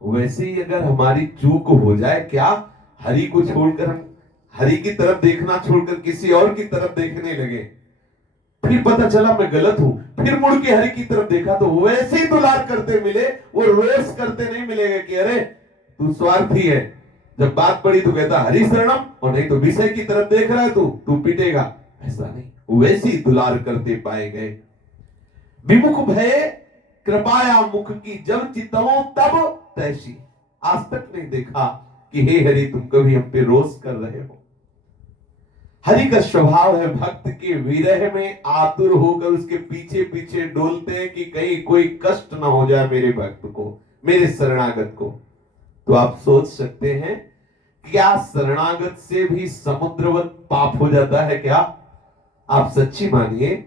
वैसे ही अगर हमारी चूक हो जाए, क्या हरि को छोड़कर हम हरि की तरफ देखना छोड़कर किसी और की तरफ देखने लगे, फिर पता चला मैं गलत हूं, फिर मुड़ के हरि की तरफ देखा तो वैसे ही दुलार करते मिले, वो रोष करते नहीं मिलेगा कि अरे तू स्वार्थी है। जब बात पड़ी तो कहता हरि शरणम, और नहीं तो विषय की तरफ देख रहा है तू पीटेगा, ऐसा नहीं, वैसे ही दुलार करते पाए गए। विमुख भय कृपाया मुख की, जब चितवों तब तैसी। आज तक नहीं देखा कि हे हरि तुम कभी हम पे रोष कर रहे हो। हरि का स्वभाव है भक्त के विरह में आतुर होकर उसके पीछे पीछे डोलते हैं कि कहीं कोई कष्ट ना हो जाए मेरे भक्त को, मेरे शरणागत को। तो आप सोच सकते हैं क्या शरणागत से भी समुद्रवत पाप हो जाता है क्या? आप सच्ची मानिए,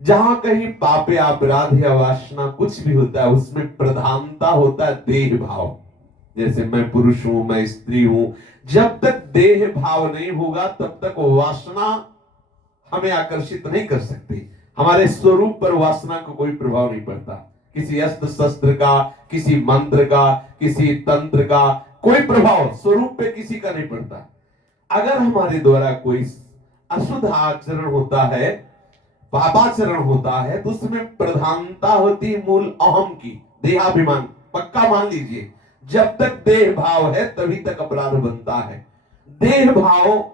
जहां कहीं पाप या अपराध या वासना कुछ भी होता है उसमें प्रधानता होता है देह भाव। जैसे मैं पुरुष हूं, मैं स्त्री हूं, जब तक देह भाव नहीं होगा तब तक वासना हमें आकर्षित नहीं कर सकती। हमारे स्वरूप पर वासना को कोई प्रभाव नहीं पड़ता, किसी अस्त्र शस्त्र का, किसी मंत्र का, किसी तंत्र का कोई प्रभाव स्वरूप पे किसी का नहीं पड़ता। अगर हमारे द्वारा कोई अशुद्ध आचरण होता है, पापाचरण होता है, तो उसमें प्रधानता होती है मूल अहम की, देहाभिमान। पक्का मान लीजिए, जब तक देह भाव है तभी तक अपराध बनता है। देह भाव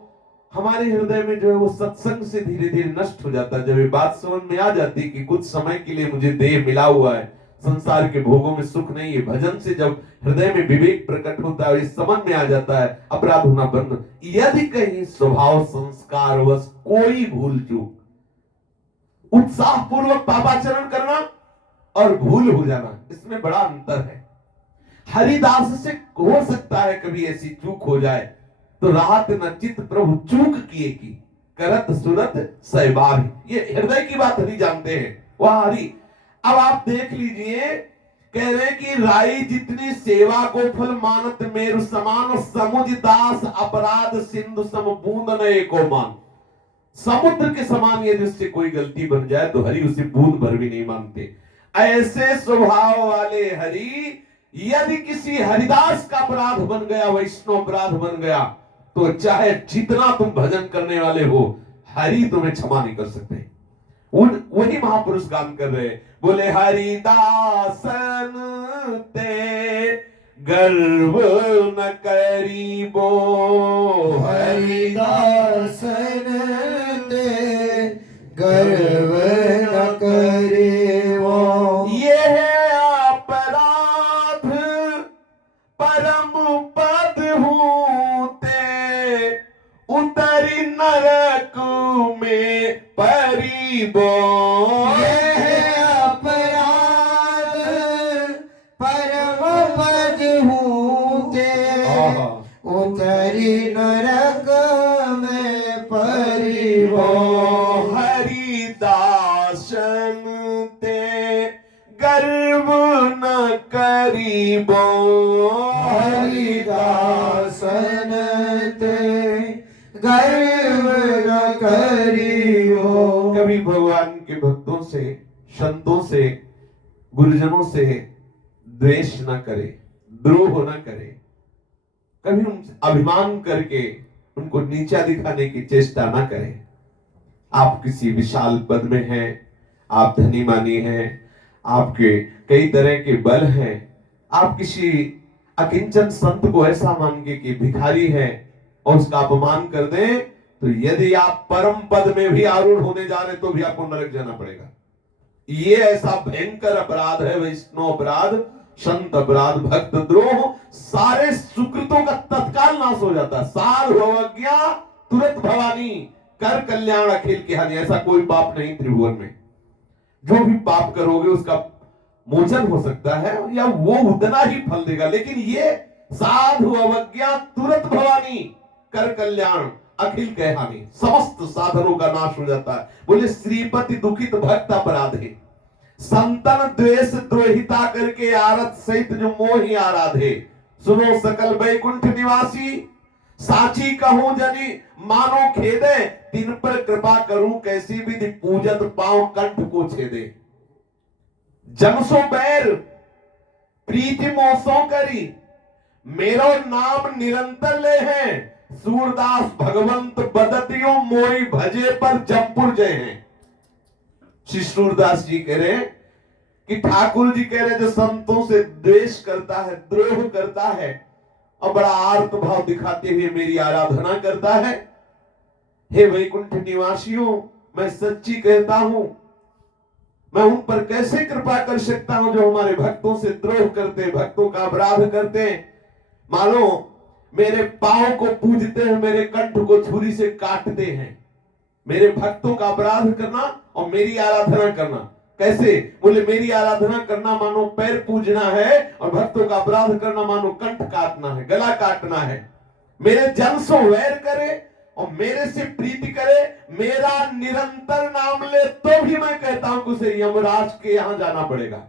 हमारे हृदय में जो है वो सत्संग से धीरे धीरे नष्ट हो जाता है। जब ये बात समझ में आ जाती कि कुछ समय के लिए मुझे देह मिला हुआ है, संसार के भोगों में सुख नहीं है, भजन से जब हृदय में विवेक प्रकट होता है, इस समझ में आ जाता है, अपराध होना बंद। यदि कहीं स्वभाव संस्कार वश कोई भूल चूक, उत्साह पूर्वक पापाचरण करना और भूल हो जाना, इसमें बड़ा अंतर है। हरिदास से हो सकता है कभी ऐसी चूक हो जाए तो राहत न चित प्रभु चूक किए की, करत सुरत सहबार। ये हृदय की बात हरि जानते हैं, वह हरि। अब आप देख लीजिए, कह रहे कि राई जितनी सेवा को फल मानत मेरु समान, समुझ दास अपराध सिंधु सम बूंद न एको मान। समुद्र के समान यदि उससे कोई गलती बन जाए तो हरि उसे बूंद भर भी नहीं मानते। ऐसे स्वभाव वाले हरि यदि किसी हरिदास का अपराध बन गया, वैष्णव अपराध बन गया, तो चाहे जितना तुम भजन करने वाले हो, हरि तुम्हें क्षमा नहीं कर सकते। वही महापुरुष गान कर रहे, बोले हरिदासन ते गर्व न करीबो, हरिदासन ते गर्व न करीबो। ये है अपराध परम पद हूते, उतरी नरक में परिबो। ये है अपराध परम पद हूते, उतरी नरक में परिबो। हरिदासन ते गर्व न करीबो, हरिदासन ते गर्व न करियो। कभी भगवान के भक्तों से, संतों से, गुरुजनों से द्वेष न करे, द्रोह न करे, कभी उनसे अभिमान करके उनको नीचा दिखाने की चेष्टा न करें। आप किसी विशाल पद में हैं, आप धनी मानी हैं, आपके कई तरह के बल हैं, आप किसी अकिंचन संत को ऐसा मान के कि भिखारी है और उसका अपमान कर दें, तो यदि आप परम पद में भी आरूढ़ होने जा रहे तो भी आपको नरक जाना पड़ेगा। ये ऐसा भयंकर अपराध है, वैष्णव अपराध, संत अपराध, भक्त द्रोह, सारे सुकृतों का तत्काल नाश हो जाता है। साध अवज्ञा तुरंत भवानी, कर कल्याण अखिल की हानि। ऐसा कोई पाप नहीं त्रिभुवन में। जो भी पाप करोगे उसका मोचन हो सकता है या वो उतना ही फल देगा, लेकिन ये साधु अवज्ञा तुरंत भवानी, कर कल्याण अखिल कह हानि, समस्त साधनों का नाश हो जाता है। बोले श्रीपति दुखित भक्त अपराधे, संतन द्वेष द्रोहिता करके आरत सहित जो मोहि आराधे। सुनो सकल बैकुंठ निवासी, साची कहूं जनी मानो खेदे, तिन पर कृपा करूं कैसी विधि पूजत पांव कंठ को छेदे। जनसो बैर प्रीति मोसो करी, मेरो नाम निरंतर ले हैं, सूरदास भगवंत बदतियों मोई भजे पर जमपुर जय हैं। श्री सूरदास जी कह रहे कि ठाकुर जी कह रहे जो संतों से द्वेष करता है, द्रोह करता है और बड़ा आर्त भाव दिखाते हुए मेरी आराधना करता है, हे वैकुंठ निवासियों, मैं सच्ची कहता हूं, मैं उन पर कैसे कृपा कर सकता हूं जो हमारे भक्तों से द्रोह करते, भक्तों का अपराध करते। मानो मेरे पांव को पूजते हैं, मेरे कंठ को छुरी से काटते हैं। मेरे भक्तों का अपराध करना और मेरी आराधना करना कैसे? बोले मेरी आराधना करना मानो पैर पूजना है और भक्तों का अपराध करना मानो कंठ काटना है, गला काटना है। मेरे जन से वैर करे और मेरे से प्रीति करे, मेरा निरंतर नाम ले, तो भी मैं कहता हूं कि उसे यमराज के यहां जाना पड़ेगा,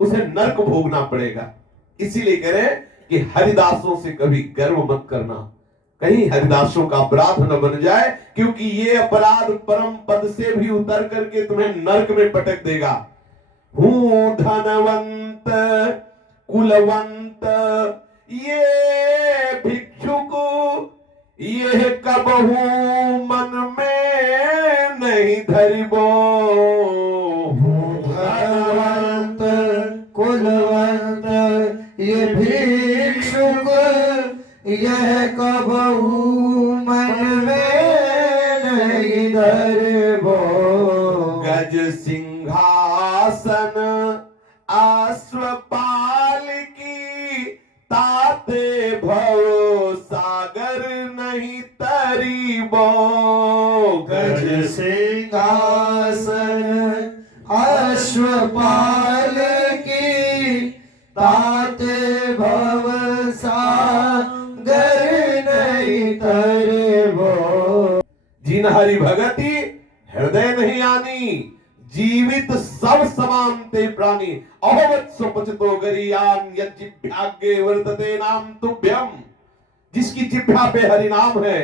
उसे नरक भोगना पड़ेगा। इसीलिए कह रहे कि हरिदासों से कभी गर्व मत करना, कहीं हरिदासों का अपराध न बन जाए, क्योंकि ये अपराध परम पद से भी उतर करके तुम्हें नरक में पटक देगा। हूं धनवंत कुलवंत ये भिक्षुक, ये कबहू मन में नहीं धरिबो। धनवंत कुलवंत ये भिक्षुक, यह कबहू मन में नहीं धरबो। गज सिंहासन अश्वपाल की, ताते भव सागर नहीं तरीबो। गज सिंहासन अश्वपाल की, ताते भव सागर नहीं तरबो। जिन हरि भगति हृदय नहीं आनी, जीवित सब समान ते प्राणी। अहोवत सुपचितो गरियान यज्जिभ्याग्गे वर्तते नाम तुभ्यम। जिसकी जिह्वा पे हरि नाम है,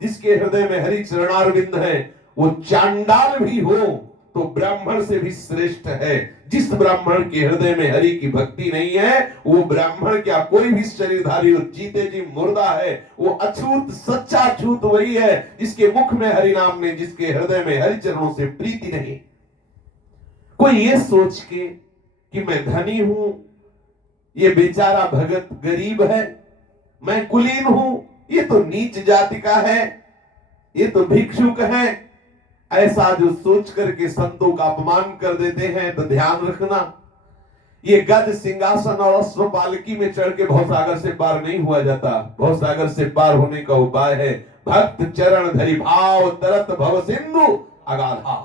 जिसके हृदय में हरि चरणारविंद है, वो चांडाल भी हो तो ब्राह्मण से भी श्रेष्ठ है। जिस ब्राह्मण के हृदय में हरि की भक्ति नहीं है, वो ब्राह्मण क्या कोई भी शरीरधारी हो, जीते जी मुर्दा है। वो अछूत सच्चा अछूत वही है जिसके मुख में हरि नाम नहीं, जिसके हृदय में हरि चरणों से प्रीति नहीं। कोई ये सोच के कि मैं धनी हूं, ये बेचारा भगत गरीब है, मैं कुलीन हूं, ये तो नीच जाति का है, ये तो भिक्षुक है, ऐसा जो सोच करके संतों का अपमान कर देते हैं, तो ध्यान रखना, ये गज सिंहासन और अश्वपालकी में चढ़ के भवसागर से पार नहीं हुआ जाता। भवसागर से पार होने का उपाय है भक्त चरण धरि भाव तरत भव सिंधु अगाधा।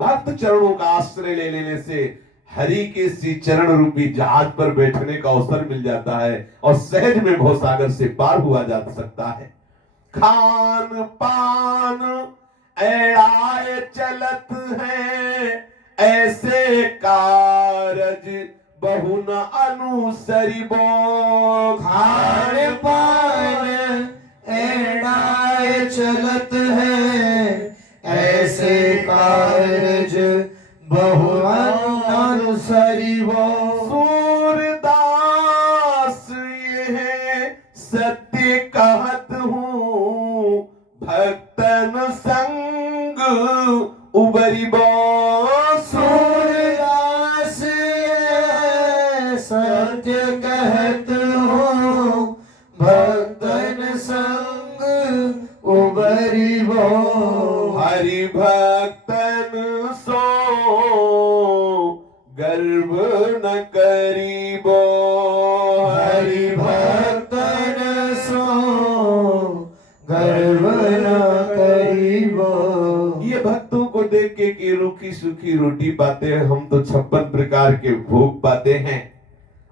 भक्त चरणों का आश्रय ले लेने से हरि के श्री चरण रूपी जहाज पर बैठने का अवसर मिल जाता है और सहज में भवसागर से पार हुआ जा सकता है। खान पान ऐड़ाए चलत हैं, ऐसे कारज बहु न अनुसरिबो। खान पान ऐड़ाए चलत हैं, ऐसे कारज बहु अनुसरिबो। सूरदास ये है सत्य कहत हूँ, भक्तन संग उबरिबो। सो गर्व न करीबो, हरि भक्तन सो गर्व न करीबो। ये भक्तों को देख के कि रूखी सूखी रोटी पाते हैं, हम तो 56 प्रकार के भोग पाते हैं,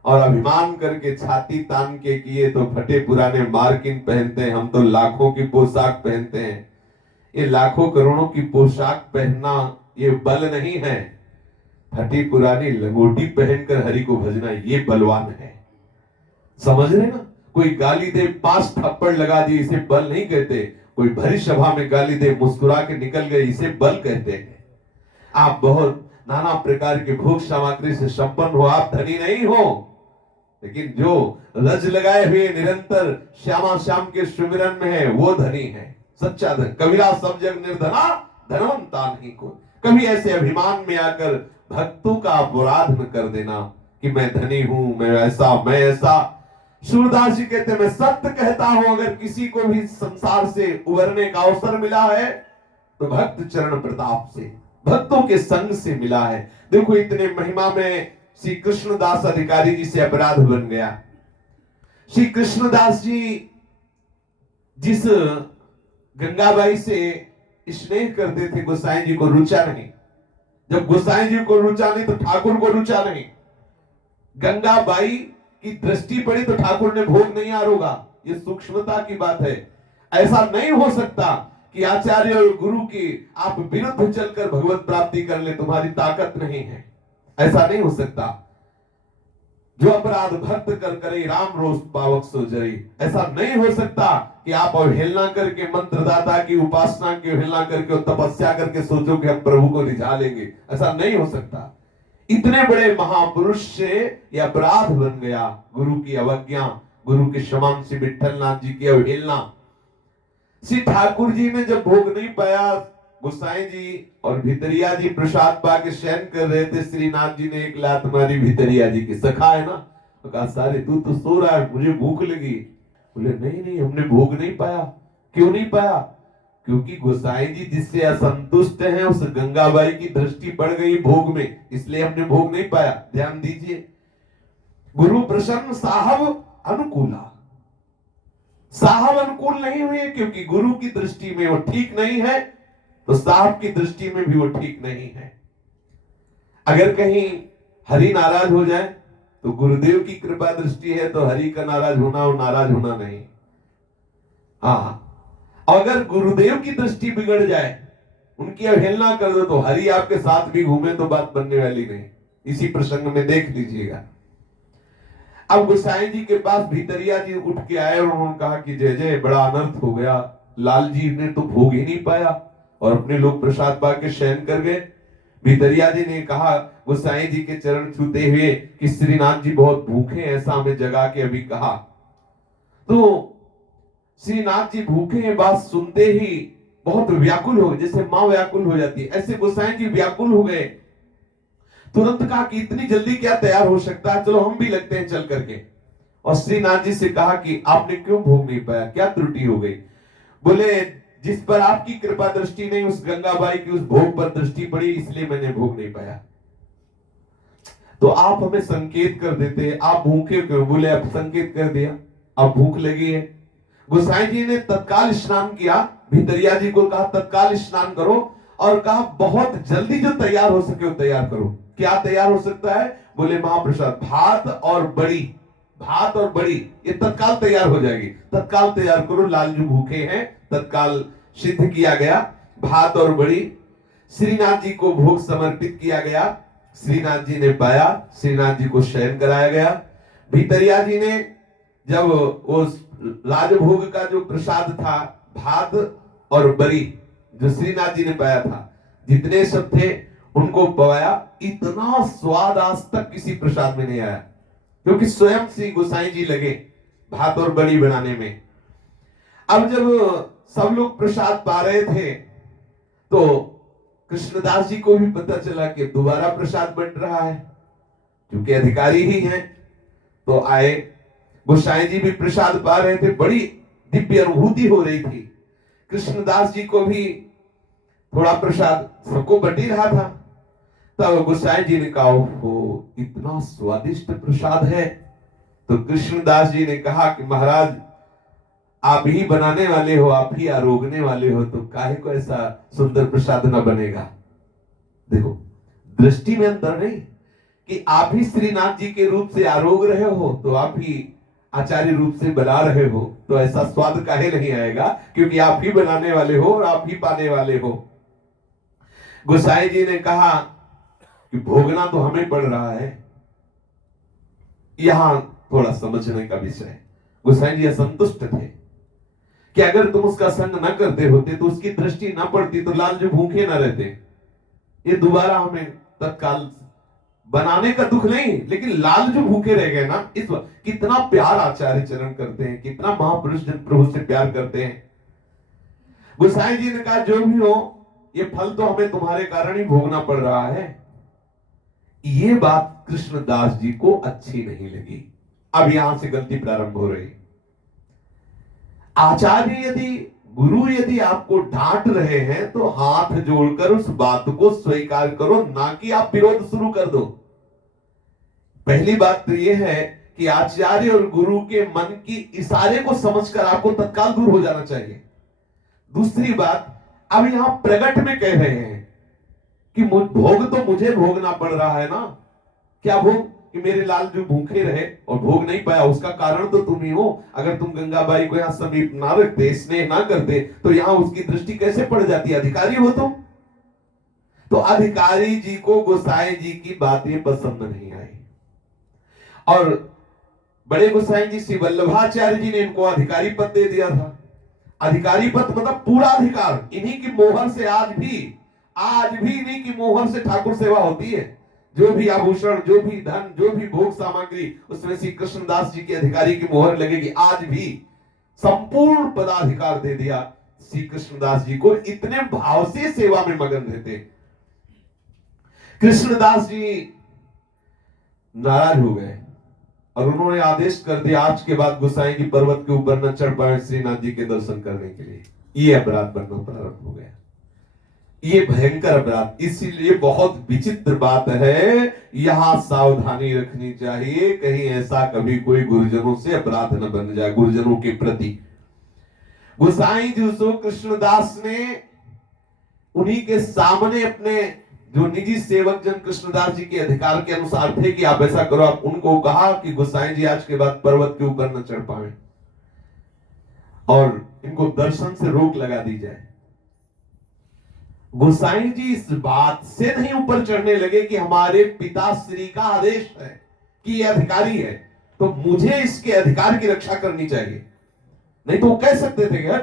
और अभिमान करके छाती तान के किए तो फटे पुराने मार्किन पहनते हैं, हम तो लाखों की पोशाक पहनते हैं। ये लाखों करोड़ों की पोशाक पहनना ये बल नहीं है, फटी पुरानी लंगोटी पहनकर हरि को भजना ये बलवान है। समझ रहे ना? कोई गाली दे 5 थप्पड़ लगा दिए, इसे बल नहीं कहते। कोई भरी सभा में गाली दे मुस्कुरा के निकल गए, इसे बल कहते हैं। आप बहुत नाना प्रकार के भोग सामग्री से संपन्न हो, आप धनी नहीं हो, लेकिन जो रज लगाए हुए निरंतर श्यामा श्याम के सुमिरन में है वो धनी है, सच्चा धन। कबीरा सब जग निर्धना धनवंता नहीं कोई। कभी ऐसे अभिमान में आकर भक्तों का अपराध न कर देना कि मैं धनी हूं, मैं ऐसा। सूरदास जी कहते मैं सत्य कहता हूं, अगर किसी को भी संसार से उबरने का अवसर मिला है तो भक्त चरण प्रताप से, भक्तों के संग से मिला है। देखो इतने महिमा में श्री कृष्णदास अधिकारी जी से अपराध बन गया। श्री कृष्णदास जी जिस गंगाबाई से स्नेह करते थे, गोसाई जी को रुचा नहीं। जब गोसाई जी को रुचा नहीं तो ठाकुर को रुचा नहीं। गंगाबाई की दृष्टि पड़ी तो ठाकुर ने भोग नहीं आरोगा। ये सूक्ष्मता की बात है। ऐसा नहीं हो सकता कि आचार्य और गुरु की आप विरुद्ध चलकर भगवत प्राप्ति कर ले, तुम्हारी ताकत नहीं है, ऐसा नहीं हो सकता। जो अपराध भक्त कर करे राम रोष पावक सो जरी, ऐसा नहीं हो सकता कि आप अवहेलना करके मंत्रदाता की उपासना की अवहेलना करके और तपस्या करके सोचो कि हम प्रभु को रिझा लेंगे, ऐसा नहीं हो सकता। इतने बड़े महापुरुष से यह अपराध बन गया, गुरु की अवज्ञा, गुरु के समान श्री विठल नाथ जी की अवहेलना। श्री ठाकुर जी ने जब भोग नहीं पाया, गोसाई जी और भितरिया जी प्रसाद पा के शयन कर रहे थे, श्रीनाथ जी ने एक लात मारी भितरिया जी की, सखा है ना, तो कहा सारे तू तो सो रहा है, मुझे भूख लगी। बोले नहीं हमने भोग नहीं पाया। क्यों नहीं पाया? क्योंकि गोसाई जी जिससे असंतुष्ट हैं उस गंगाबाई की दृष्टि पड़ गई भोग में, इसलिए हमने भोग नहीं पाया। ध्यान दीजिए, गुरु प्रसन्न साहब अनुकूला, साहब अनुकूल नहीं हुए क्योंकि गुरु की दृष्टि में वो ठीक नहीं है, तो साहब की दृष्टि में भी वो ठीक नहीं है। अगर कहीं हरि नाराज हो जाए तो गुरुदेव की कृपा दृष्टि है, तो हरि का नाराज होना और नाराज होना नहीं। हाँ, अगर गुरुदेव की दृष्टि बिगड़ जाए, उनकी अवहेलना कर दो, तो हरि आपके साथ भी घूमे तो बात बनने वाली नहीं। इसी प्रसंग में देख लीजिएगा। अब गोसाई जी के पास भितरिया जी उठ के आए और उन्होंने कहा कि जय जय, बड़ा अनर्थ हो गया, लाल जी ने तो भोग ही नहीं पाया और अपने लोग प्रसाद पा के शयन कर गए। भितरिया जी ने कहा गोसाई जी के चरण छूते हुए कि श्रीनाथ जी बहुत भूखे, ऐसा हमें जगा के अभी कहा। तो श्रीनाथ जी भूखे हैं, बात सुनते ही बहुत व्याकुल हो गए, जैसे मां व्याकुल हो जाती है, ऐसे गोसाई जी व्याकुल हो गए। तुरंत कहा कि इतनी जल्दी क्या तैयार हो सकता है, चलो हम भी लगते हैं चल करके। और श्रीनाथ जी से कहा कि आपने क्यों भोग नहीं पाया, क्या त्रुटि हो गई? बोले जिस पर आपकी कृपा दृष्टि नहीं, उस गंगाबाई की उस भोग पर दृष्टि पड़ी, इसलिए मैंने भोग नहीं पाया। तो आप हमें संकेत कर देते, आप भूखे क्यों? बोले अब संकेत कर दिया, अब भूख लगी है। गोसाई जी ने तत्काल स्नान किया, भितरिया जी को कहा तत्काल स्नान करो, और कहा बहुत जल्दी जो तैयार हो सके वो तैयार करो। क्या तैयार हो सकता है? बोले महाप्रसाद, भात और बड़ी, भात और बड़ी ये तत्काल तैयार हो जाएगी, तत्काल तैयार करो, लालजू भूखे हैं। तत्काल सिद्ध किया गया, भात और बड़ी श्रीनाथ जी को भोग समर्पित किया गया। श्रीनाथ जी ने पाया, श्रीनाथ जी को शयन कराया गया। भितरिया जी ने जब उस राजभोग का जो प्रसाद था, भात और बरी जो श्रीनाथ जी ने पाया था, जितने सब थे उनको पवाया। इतना स्वाद आज तक किसी प्रसाद में नहीं आया, क्योंकि स्वयं श्री गोसाई जी लगे भात और बड़ी बनाने में। अब जब सब लोग प्रसाद पा रहे थे तो कृष्णदास जी को भी पता चला कि दोबारा प्रसाद बन रहा है, क्योंकि अधिकारी ही हैं। तो आए, गोसाई जी भी प्रसाद पा रहे थे, बड़ी दिव्य अनुभूति हो रही थी। कृष्णदास जी को भी थोड़ा प्रसाद सबको बट ही रहा था। तब गोसाई जी ने कहा, ओहो इतना स्वादिष्ट प्रसाद है। तो कृष्णदास जी ने कहा कि महाराज आप ही बनाने वाले हो, आप ही आरोगने वाले हो, तो काहे को ऐसा सुंदर प्रसाद न बनेगा। देखो दृष्टि में अंतर नहीं कि आप ही श्रीनाथ जी के रूप से आरोग रहे हो, तो आप ही आचार्य रूप से बना रहे हो, तो ऐसा स्वाद काहे नहीं आएगा, क्योंकि आप ही बनाने वाले हो और आप ही पाने वाले हो। गोसाई जी ने कहा कि भोगना तो हमें पड़ रहा है। यहां थोड़ा समझने का विषय है। गोसाई जी असंतुष्ट थे कि अगर तुम उसका संग न करते होते तो उसकी दृष्टि न पड़ती, तो लाल जो भूखे न रहते। ये दोबारा हमें तत्काल बनाने का दुख नहीं, लेकिन लाल जो भूखे रह गए ना, इस वक्त कितना प्यार आचार्य चरण करते हैं, कितना महापुरुष जन प्रभु से प्यार करते हैं। गोसाई जी ने कहा जो भी हो, ये फल तो हमें तुम्हारे कारण ही भोगना पड़ रहा है। ये बात कृष्णदास जी को अच्छी नहीं लगी। अब यहां से गलती प्रारंभ हो रही। आचार्य यदि, गुरु यदि आपको डांट रहे हैं तो हाथ जोड़कर उस बात को स्वीकार करो, ना कि आप विरोध शुरू कर दो। पहली बात तो यह है कि आचार्य और गुरु के मन की इशारे को समझकर आपको तत्काल दूर हो जाना चाहिए। दूसरी बात, अब यहां प्रगट में कह रहे हैं कि भोग तो मुझे भोगना पड़ रहा है ना। क्या भोग? कि मेरे लाल जो भूखे रहे और भोग नहीं पाया, उसका कारण तो तुम ही हो। अगर तुम गंगाबाई को यहां समीप ना रखते, स्नेह ना करते, तो यहां उसकी दृष्टि कैसे पड़ जाती? अधिकारी हो तुम। तो अधिकारी जी को गोसाई जी की बातें पसंद नहीं आई, और बड़े गोसाई जी श्री वल्लभाचार्य जी ने इनको अधिकारी पद दे दिया था। अधिकारी पद मतलब पूरा अधिकार। इन्हीं की मोहर से आज भी इन्हीं की मोहर से ठाकुर सेवा होती है। जो भी आभूषण, जो भी धन, जो भी भोग सामग्री, उसमें श्री कृष्णदास जी के अधिकारी की मोहर लगेगी। आज भी संपूर्ण पदाधिकार दे दिया श्री कृष्णदास जी को। इतने भाव से सेवा में मगन रहते। कृष्णदास जी नाराज हो गए और उन्होंने आदेश कर दिया, आज के बाद गोसाई जी पर्वत के ऊपर न चढ़ पाए श्रीनाथ जी के दर्शन करने के लिए। ये अपराध बनना प्रारंभ हो गया। ये भयंकर अपराध। इसीलिए बहुत विचित्र बात है, यहां सावधानी रखनी चाहिए, कहीं ऐसा कभी कोई गुरुजनों से अपराध न बन जाए, गुरुजनों के प्रति। गोसाई जी सो कृष्णदास ने उन्हीं के सामने अपने जो निजी सेवक जन कृष्णदास जी के अधिकार के अनुसार थे कि आप ऐसा करो, आप उनको कहा कि गोसाई जी आज के बाद पर्वत के ऊपर न चढ़ पाए और इनको दर्शन से रोक लगा दी जाए। गोसाई जी इस बात से नहीं ऊपर चढ़ने लगे कि हमारे पिताश्री का आदेश है कि ये अधिकारी है, तो मुझे इसके अधिकार की रक्षा करनी चाहिए। नहीं तो वो कह सकते थे कि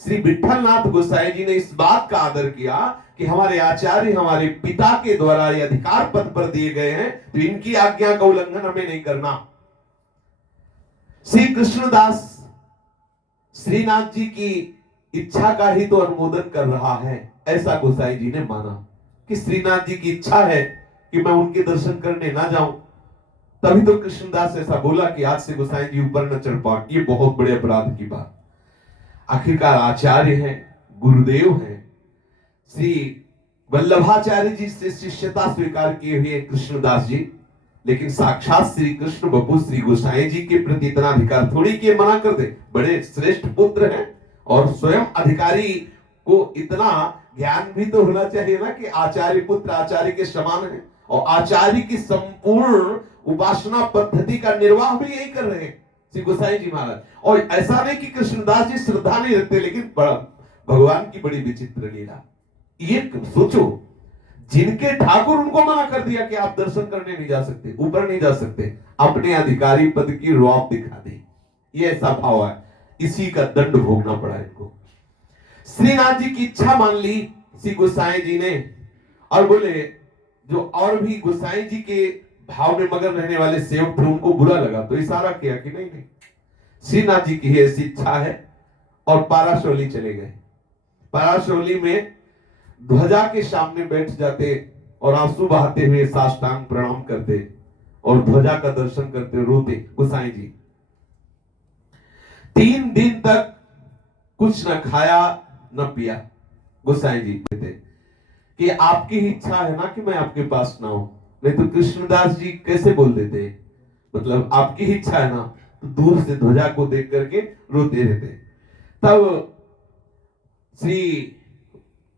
श्री विठलनाथ गोसाई जी ने इस बात का आदर किया कि हमारे आचार्य हमारे पिता के द्वारा ये अधिकार पद पर दिए गए हैं, तो इनकी आज्ञा का उल्लंघन हमें नहीं करना। श्री कृष्णदास श्रीनाथ जी की इच्छा का ही तो अनुमोदन कर रहा है, ऐसा गोसाई जी ने माना कि श्रीनाथ जी की इच्छा है कि मैं उनके दर्शन करने ना जाऊं। तभी तो कृष्णदास ऐसा बोला कि आज से गोसाई जी ऊपर न चढ़ पाए। ये बहुत बड़े अपराध की बात। आखिरकार आचार्य हैं, गुरुदेव हैं, श्री वल्लभाचार्य जी से शिष्यता स्वीकार किए हुए कृष्णदास जी, लेकिन साक्षात श्री कृष्ण बपू श्री गोसाई जी के प्रति इतना अधिकार थोड़ी कि मना कर दे। बड़े श्रेष्ठ पुत्र हैं और स्वयं अधिकारी को इतना ज्ञान भी तो होना चाहिए ना कि आचार्य पुत्र आचार्य के समान है, और आचार्य की संपूर्ण उपासना पद्धति का निर्वाह भी यही कर रहे हैं श्री गोसाई जी महाराज। और ऐसा नहीं कि कृष्णदास जी श्रद्धा नहीं रखते, लेकिन भगवान की बड़ी विचित्र लीला। ये सोचो, जिनके ठाकुर उनको मना कर दिया कि आप दर्शन करने नहीं जा सकते, ऊपर नहीं जा सकते, अपने अधिकारी पद की रौब दिखा दी। ये ऐसा भाव है, इसी का दंड भोगना पड़ा इनको। श्रीनाथ जी की इच्छा मान ली श्री गोसाई जी ने, और बोले जो और भी गोसाई जी के भाव में मगन रहने वाले सेवक थे उनको बुरा लगा, तो इशारा किया कि नहीं नहीं, श्रीनाथ जी की ऐसी इच्छा है, और पाराशौली चले गए। पाराशौली में ध्वजा के सामने बैठ जाते और आंसू बहाते हुए साष्टांग प्रणाम करते और ध्वजा का दर्शन करते रोते गोसाई जी। 3 दिन तक कुछ न खाया न पिया, गोसाई जी थे कि आपकी ही इच्छा है ना कि मैं आपके पास ना हूं, नहीं तो कृष्णदास जी कैसे बोल देते, मतलब आपकी ही इच्छा है ना, तो दूर से ध्वजा को देख करके रोते रहते। तब श्री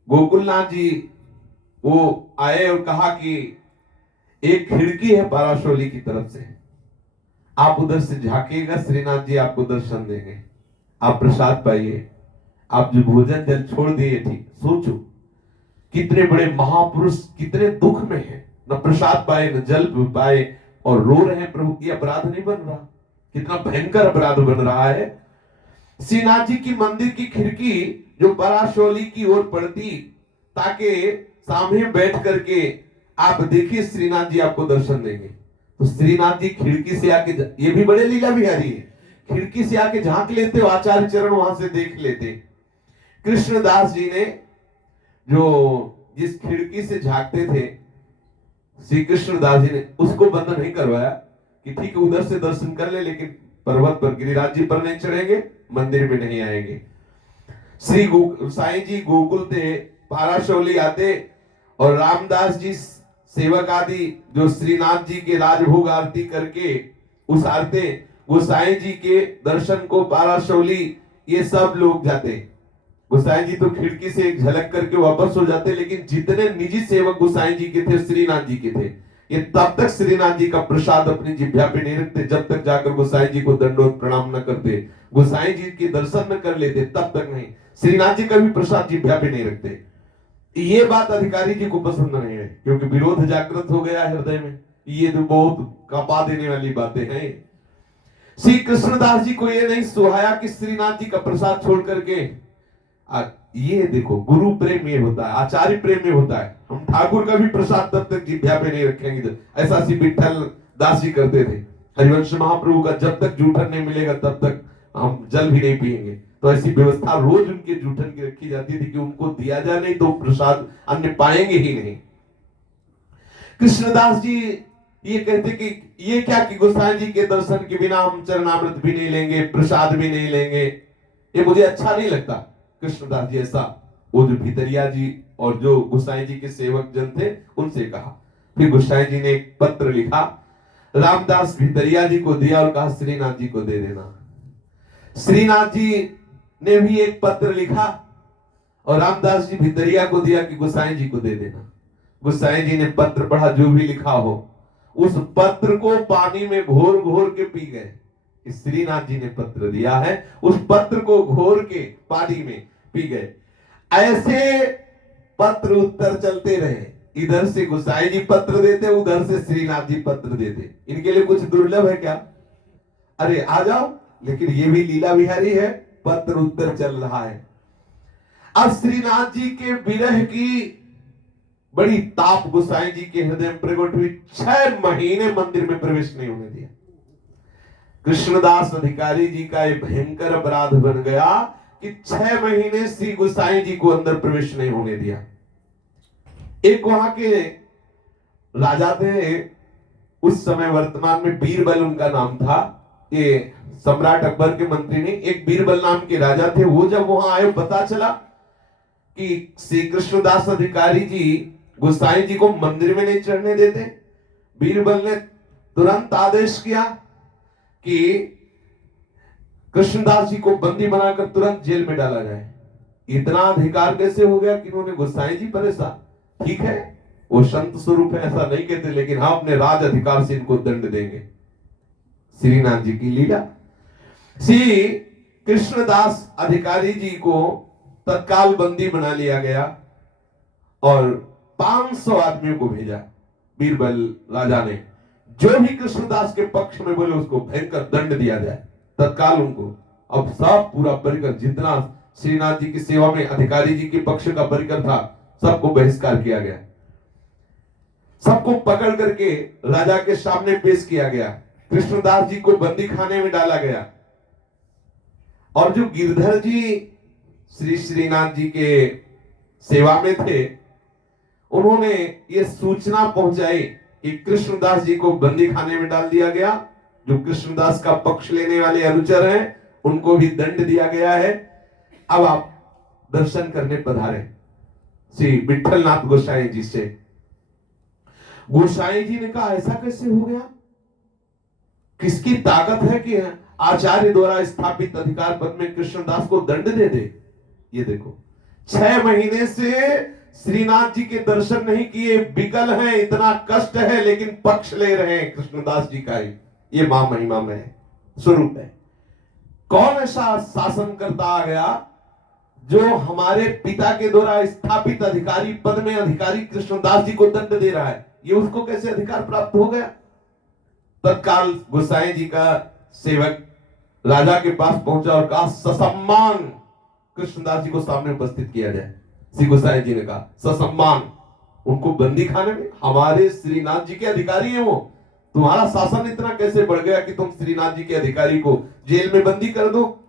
गोकुलनाथ जी वो आए और कहा कि एक खिड़की है पाराशौली की तरफ से, आप उधर से झांकिएगा, श्रीनाथ जी आपको दर्शन देंगे, आप प्रसाद पाइए। आप जो भोजन जल छोड़ दिए, ठीक सोचो कितने बड़े महापुरुष कितने दुख में है, न प्रसाद पाए न जल पाए और रो रहे हैं, प्रभु ये अपराध नहीं बन रहा, कितना भयंकर अपराध बन रहा है। श्रीनाथ जी की मंदिर की खिड़की जो पराशौली की ओर पड़ती, ताकि सामने बैठ करके आप देखिए श्रीनाथ जी आपको दर्शन देंगे। तो श्रीनाथ जी खिड़की से आके, ये भी बड़े लीला बिहारी है, खिड़की से आके झांक लेते हो, आचार्य चरण वहां से देख लेते। कृष्णदास जी ने जो जिस खिड़की से झांकते थे, श्री कृष्णदास जी ने उसको बंद नहीं करवाया कि ठीक है उधर से दर्शन कर ले, लेकिन पर्वत पर गिरिराज जी पर नहीं चढ़ेंगे, मंदिर में नहीं आएंगे। श्री साईं जी गोकुल थे, पाराशौली आते और रामदास जी सेवक आदि जो श्रीनाथ जी के राजभोग आरती करके उसारते, गोसाई जी के दर्शन को पाराशौली ये सब लोग जाते। गोसाई जी तो खिड़की से एक झलक करके वापस हो जाते, लेकिन जितने निजी सेवक गोसाई जी के थे, श्रीनाथ जी के थे, ये तब तक श्रीनाथ जी का प्रसाद अपनी जिह्वा पे नहीं रखते जब तक जाकर गोसाई जी को दंडोत प्रणाम न करते, गोसाई जी के दर्शन न कर लेते, तब तक नहीं। श्रीनाथ जी का भी प्रसाद जिह्वा पे नहीं रखते। ये बात अधिकारी जी को पसंद नहीं है, क्योंकि विरोध जागृत हो गया हृदय में। ये तो बहुत कपा देने वाली बातें हैं। श्री कृष्णदास जी को ये नहीं सुहाया कि श्रीनाथ जी का प्रसाद छोड़ करके ये देखो, गुरु प्रेम ये होता है, आचार्य प्रेम ये होता है। हम ठाकुर का भी प्रसाद तब तक जिह्वा पे नहीं रखेंगे, ऐसा श्री विठल दास जी करते थे। हरिवंश महाप्रभु का जब तक जूठन नहीं मिलेगा तब तक हम जल भी नहीं पिएंगे, तो ऐसी व्यवस्था रोज उनके जूठन की रखी जाती थी कि उनको दिया जाए, नहीं तो प्रसाद अन्य पाएंगे ही नहीं। कृष्णदास जी ये कहते कि ये क्या कि गोसाई जी के दर्शन के बिना हम चरणामृत भी नहीं लेंगे, प्रसाद भी नहीं लेंगे, ये मुझे अच्छा नहीं लगता। कृष्णदास जी ऐसा वो जो भितरिया जी और जो गोसाई जी के सेवक जन थे उनसे कहा। फिर गोसाई जी ने एक पत्र लिखा, रामदास भितरिया जी को दिया और कहा श्रीनाथ जी को दे देना। श्रीनाथ जी ने भी एक पत्र लिखा और रामदास जी भितरिया को दिया कि गोसाई जी को दे देना। गोसाई जी ने पत्र पढ़ा, जो भी लिखा हो उस पत्र को पानी में घोर घोर के पी गए। श्रीनाथ जी ने पत्र दिया है, उस पत्र को घोर के पानी में पी गए। ऐसे पत्र उत्तर चलते रहे, इधर से गोसाई जी पत्र देते, उधर से श्रीनाथ जी पत्र देते। इनके लिए कुछ दुर्लभ है क्या? अरे आ जाओ, लेकिन ये भी लीला बिहारी है, पत्र उत्तर चल रहा है। अब श्रीनाथ जी के विरह की बड़ी ताप गोसाई जी के हृदय में प्रकट हुई। 6 महीने मंदिर में प्रवेश नहीं होने दिया। कृष्णदास अधिकारी जी का एक भयंकर अपराध बन गया कि 6 महीने श्री गोसाई जी को अंदर प्रवेश नहीं होने दिया। एक वहां के राजा थे, उस समय वर्तमान में बीरबल उनका नाम था, ये सम्राट अकबर के मंत्री नहीं, एक बीरबल नाम के राजा थे। वो जब वहां आए, पता चला कि श्री कृष्णदास अधिकारी जी गोसाई जी को मंदिर में नहीं चढ़ने देते। बीरबल ने तुरंत आदेश किया कि कृष्णदास जी को बंदी बनाकर तुरंत जेल में डाला जाए। इतना अधिकार कैसे हो गया कि उन्होंने गोसाई जी पर ऐसा, ठीक है वो संत स्वरूप है ऐसा नहीं कहते, लेकिन हम अपने राज अधिकार से इनको दंड देंगे। श्रीनाथ जी की लीला। श्री कृष्णदास अधिकारी जी को तत्काल बंदी बना लिया गया और 500 आदमियों को भेजा बीरबल राजा ने। जो भी कृष्णदास के पक्ष में बोले उसको भयंकर दंड दिया जाए तत्काल उनको। अब सब पूरा परिकर, जितना श्रीनाथ जी की सेवा में अधिकारी जी के पक्ष का परिकर था, सबको बहिष्कार किया गया। सबको पकड़ करके राजा के सामने पेश किया गया। कृष्णदास जी को बंदी खाने में डाला गया। और जो गिरधर जी श्री श्रीनाथ जी के सेवा में थे, उन्होंने ये सूचना पहुंचाई कि कृष्णदास जी को बंदी खाने में डाल दिया गया। जो कृष्णदास का पक्ष लेने वाले अनुचर हैं, उनको भी दंड दिया गया है। अब आप दर्शन करने पधारे। श्री विठलनाथ गोसाई जी से। गोसाई जी ने कहा ऐसा कैसे हो गया, किसकी ताकत है कि आचार्य द्वारा स्थापित अधिकार पद में कृष्णदास को दंड दे दे। ये देखो 6 महीने से श्रीनाथ जी के दर्शन नहीं किए, विकल हैं, इतना कष्ट है, लेकिन पक्ष ले रहे हैं कृष्णदास जी का। ये मां महिमा में है, स्वरूप है। कौन ऐसा शासन करता आ गया जो हमारे पिता के द्वारा स्थापित अधिकारी पद में अधिकारी कृष्णदास जी को दंड दे रहा है? ये उसको कैसे अधिकार प्राप्त हो गया? तत्काल गोसाई जी का सेवक राजा के पास पहुंचा और कहा ससम्मान कृष्णदास जी को सामने उपस्थित किया जाए। श्री गोसाई जी ने कहा ससम्मान, उनको बंदी खाने में, हमारे श्रीनाथ जी के अधिकारी हैं वो, तुम्हारा शासन इतना कैसे बढ़ गया कि तुम श्रीनाथ जी के अधिकारी को जेल में बंदी कर दो?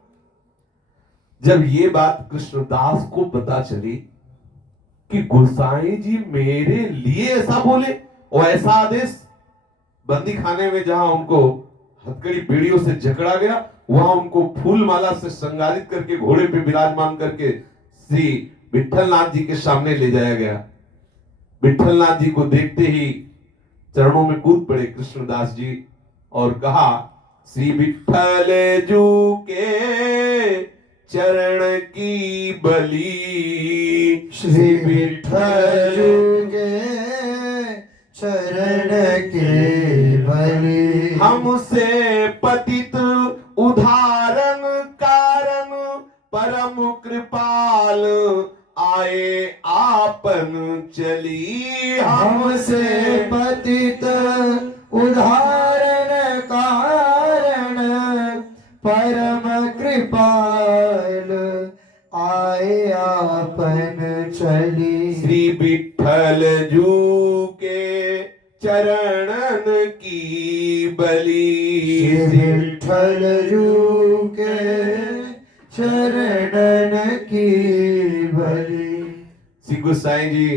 जब ये बात कृष्णदास को पता चली कि गोसाई जी मेरे लिए ऐसा बोले और ऐसा आदेश, बंदी खाने में जहां उनको हथकड़ी बेड़ियों से जकड़ा गया, वहां उनको फूल माला से श्रृंगारित करके घोड़े पे विराजमान करके श्री विठलनाथ जी के सामने ले जाया गया। विठलनाथ जी को देखते ही चरणों में कूद पड़े कृष्णदास जी और कहा श्री विठल जू के चरण की बलि, श्री विठल के चरण के बलि, हमसे पतित उदाहरण कारण परम कृपाल आए आपन चली। हमसे पतित उदाहरण कारण परम कृपाल आए आपन चली। श्री विठल जू के चरणन की बलि, श्री विठल जू के चरणन की बलि। श्री गोसाई जी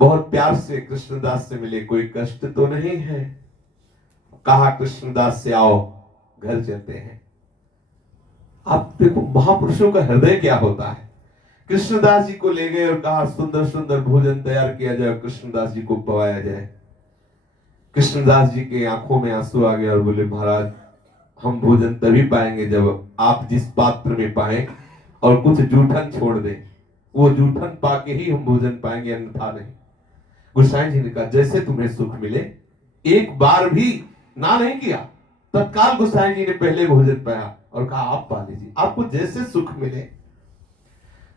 बहुत प्यार से कृष्णदास से मिले, कोई कष्ट तो नहीं है। कहा कृष्णदास से आओ घर चलते हैं। आप देखो महापुरुषों का हृदय क्या होता है। कृष्णदास जी को ले गए और कहा सुंदर सुंदर भोजन तैयार किया जाए, कृष्णदास जी को पवाया जाए। कृष्णदास जी के आंखों में आंसू आ गया और बोले महाराज हम भोजन तभी पाएंगे जब आप जिस पात्र में पाए और कुछ जूठन छोड़ दें, वो जूठन पाके ही हम भोजन पाएंगे, अन्यथा नहीं। गोसाई जी ने कहा जैसे तुम्हें सुख मिले, एक बार भी ना नहीं किया। तत्काल गोसाई जी ने पहले भोजन पाया और कहा आप पा लीजिए, आपको जैसे सुख मिले।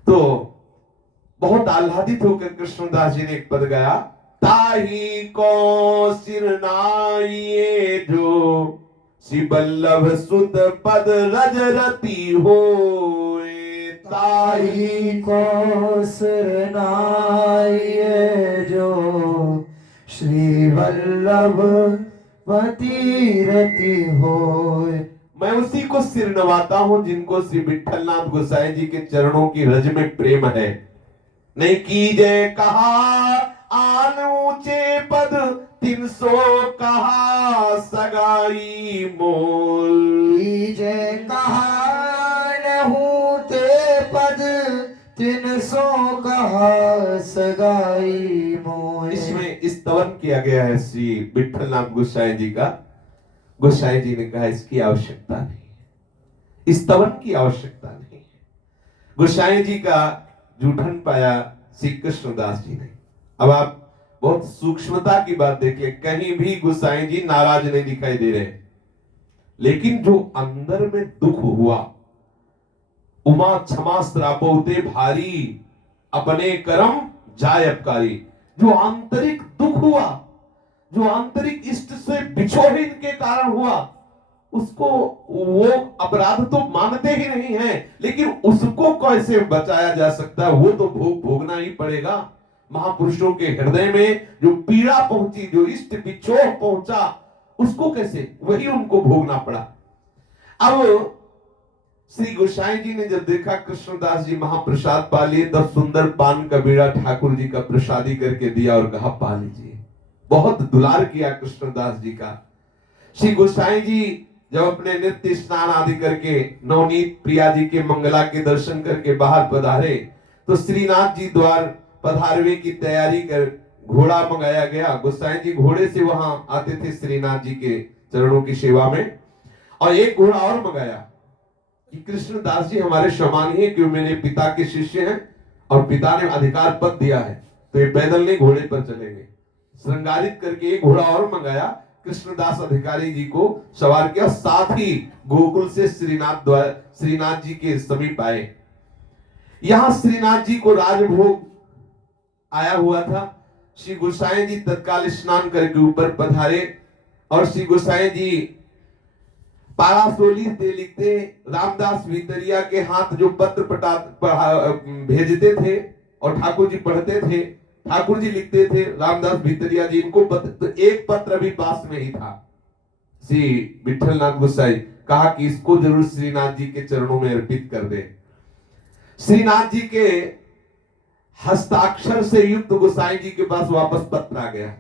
तो बहुत आह्लादित होकर कृष्णदास जी ने एक पद गाया, ताही को सिरनाइए जो श्री बल्लभ सुत पद रजरती होए। ताही को सिरनाइए जो श्री वल्लभ पति रति होए। मैं उसी को सिर नवाता हूं जिनको श्री विठलनाथ गोसाई जी के चरणों की रज में प्रेम है। नहीं कीजे कहा आन ऊंचे पद 300 कहा सगाई मोल। कीजे कहा नहु ते पद 300 कहा सगाई मोल। इसमें स्तवन किया गया है श्री विठलनाथ गोसाई जी का। गोसाई जी ने कहा इसकी आवश्यकता नहीं है, स्तवन की आवश्यकता नहीं है। गोसाई जी का जूठन पाया श्री कृष्णदास जी ने। अब आप बहुत सूक्ष्मता की बात देखिए, कहीं भी गोसाई जी नाराज नहीं दिखाई दे रहे, लेकिन जो अंदर में दुख हुआ, उमा क्षमा श्रापोते भारी अपने कर्म जाय अपकारी, जो आंतरिक दुख हुआ, जो आंतरिक इष्ट से बिछोड़ने के कारण हुआ, उसको वो अपराध तो मानते ही नहीं है, लेकिन उसको कैसे बचाया जा सकता है वो तो भोगना ही पड़ेगा। महापुरुषों के हृदय में जो पीड़ा पहुंची, जो इष्ट बिछोह पहुंचा, उसको कैसे, वही उनको भोगना पड़ा। अब श्री गोसाई जी ने जब देखा कृष्णदास जी महाप्रसाद पा लिए, तब सुंदर पान का बीड़ा ठाकुर जी का प्रसादी करके दिया और कहा पा लीजिए। बहुत दुलार किया कृष्णदास जी का। श्री गोसाई जी जब अपने नित्य स्नान आदि करके नवनीत प्रिया जी के मंगला के दर्शन करके बाहर पधारे, तो श्रीनाथ जी द्वार पधारवे की तैयारी कर घोड़ा मंगाया गया। गोसाई जी घोड़े से वहां आते थे श्रीनाथ जी के चरणों की सेवा में। और एक घोड़ा और मंगाया कि कृष्णदास जी हमारे समान ही है, क्यों मेरे पिता के शिष्य हैं और पिता ने अधिकार पद दिया है, तो ये पैदल नहीं घोड़े पर चलेंगे। श्रृंगारित करके एक घोड़ा और मंगाया, कृष्णदास अधिकारी जी को सवार किया, साथ ही गोकुल से श्रीनाथ जी के समीप आए। यहां श्रीनाथ जी को राजभोग आया हुआ था। श्री गोसाई जी तत्काल स्नान करके ऊपर पधारे और श्री गोसाई जी पारासोली से लिखते, रामदास भितरिया के हाथ जो पत्र भेजते थे और ठाकुर जी पढ़ते थे, ठाकुर जी लिखते थे, रामदास भितरिया जी इनको पत्र, तो एक पत्र भी पास में ही था। श्री विठलनाथ गोसाई कहा कि इसको जरूर श्रीनाथ जी के चरणों में अर्पित कर दे। श्रीनाथ जी के हस्ताक्षर से युक्त गोसाई जी के पास वापस पत्र आ गया।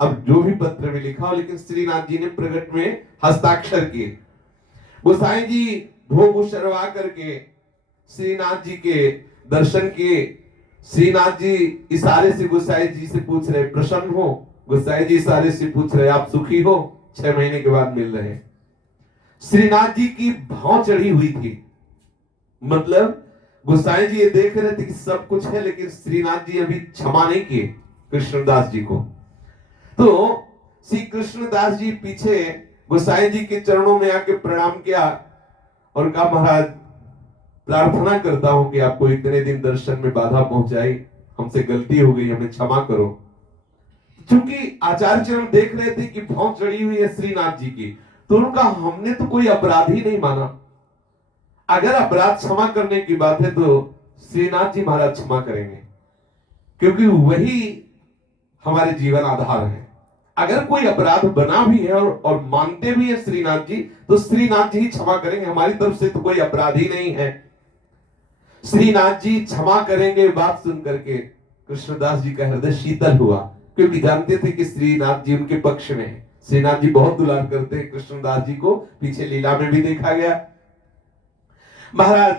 अब जो भी पत्र में लिखा हो, लेकिन श्रीनाथ जी ने प्रकट में हस्ताक्षर किए। गोसाई जी भोग उशरवा करके श्रीनाथ जी के दर्शन किए। श्रीनाथ जी इशारे से गोसाई जी से पूछ रहे, प्रसन्न हो? गोसाई जी इशारे से पूछ रहे, आप सुखी हो? 6 महीने के बाद मिल रहे। श्रीनाथ जी की भाव चढ़ी हुई थी, मतलब गोसाई जी ये देख रहे थे कि सब कुछ है, लेकिन श्रीनाथ जी अभी क्षमा नहीं किए कृष्णदास जी को। तो श्री कृष्णदास जी पीछे गोसाई जी के चरणों में आके प्रणाम किया और कहा, महाराज प्रार्थना करता हूं कि आपको इतने दिन दर्शन में बाधा पहुंचाई, हमसे गलती हो गई, हमें क्षमा करो। क्योंकि आचार्य चरण देख रहे थे कि भौं चढ़ी हुई है श्रीनाथ जी की, तो उनका हमने तो कोई अपराधी नहीं माना, अगर अपराध क्षमा करने की बात है तो श्रीनाथ जी महाराज क्षमा करेंगे, क्योंकि वही हमारे जीवन आधार है। अगर कोई अपराध बना भी है और मानते भी है श्रीनाथ जी, तो श्रीनाथ जी ही क्षमा करेंगे, हमारी तरफ से तो कोई अपराध ही नहीं है। श्रीनाथ जी क्षमा करेंगे, बात सुन करके कृष्णदास जी का हृदय शीतल हुआ, क्योंकि जानते थे कि श्रीनाथ जी उनके पक्ष में है। श्रीनाथ जी बहुत दुलार करते हैं कृष्णदास जी को, पीछे लीला में भी देखा गया। महाराज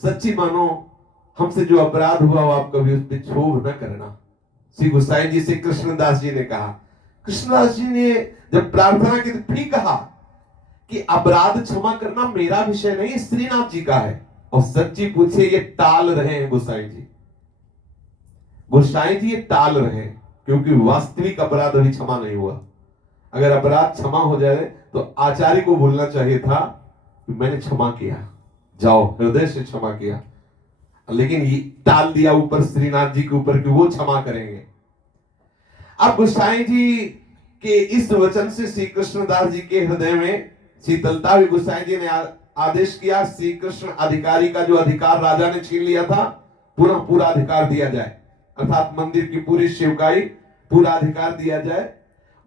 सच्ची मानो, हमसे जो अपराध हुआ वो आप कभी उस पर क्षोभ न करना। श्री गोसाई जी से कृष्णदास जी ने कहा। कृष्णदास जी ने जब प्रार्थना की तो फिर कहा कि अपराध क्षमा करना मेरा विषय नहीं, श्रीनाथ जी का है। और सच्ची पूछे, ये टाल रहे हैं गोसाई जी। गोसाई जी ये टाल रहे हैं, क्योंकि वास्तविक अपराध अभी क्षमा नहीं हुआ। अगर अपराध क्षमा हो जाए तो आचार्य को बोलना चाहिए था कि मैंने क्षमा किया, जाओ हृदय से क्षमा किया, लेकिन ये टाल दिया ऊपर श्रीनाथ जी के ऊपर कि वो क्षमा करेंगे। अब गोसाई जी के इस वचन से श्री कृष्णदास जी के हृदय में शीतलता हुई। गोसाई जी ने आदेश किया, श्री कृष्ण अधिकारी का जो अधिकार राजा ने छीन लिया था, पूरा अधिकार दिया जाए, अर्थात मंदिर की पूरी सेवकाई, पूरा अधिकार दिया जाए।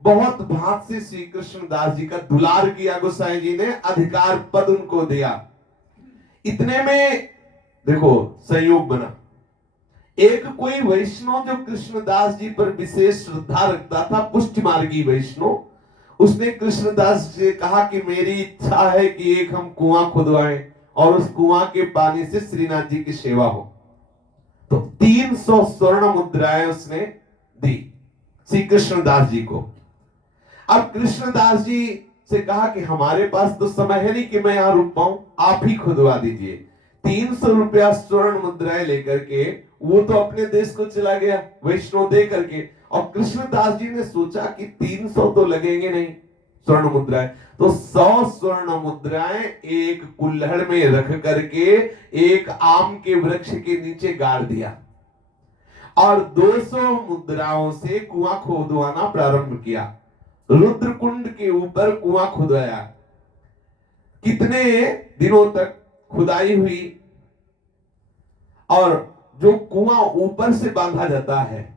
बहुत भात से श्री कृष्णदास जी का दुलार किया गोसाई जी ने, अधिकार पद उनको दिया। इतने में देखो संयोग बना, एक कोई वैष्णव जो कृष्णदास जी पर विशेष श्रद्धा रखता था, पुष्टि मार्गी वैष्णव, उसने कृष्णदास से कहा कि मेरी इच्छा है कि एक हम कुआं खुदवाएं और उस कुआं के पानी से श्रीनाथ जी की सेवा हो। तो 300 स्वर्ण मुद्राएं उसने दी श्री कृष्णदास जी को। अब कृष्णदास जी से कहा कि हमारे पास तो समय है नहीं कि मैं यहां रुक पाऊं, आप ही खुदवा दीजिए। 300 रुपया स्वर्ण मुद्राएं लेकर के वो तो अपने देश को चला गया वैष्णव दे करके। और कृष्णदास जी ने सोचा कि 300 तो लगेंगे नहीं स्वर्ण मुद्राएं, तो 100 स्वर्ण मुद्राएं एक कुल्हड़ में रख करके एक आम के वृक्ष के नीचे गाड़ दिया और 200 मुद्राओं से कुआं खोदवाना प्रारंभ किया। रुद्रकुंड के ऊपर कुआं खुदाया। कितने दिनों तक खुदाई हुई, और जो कुआं ऊपर से बांधा जाता है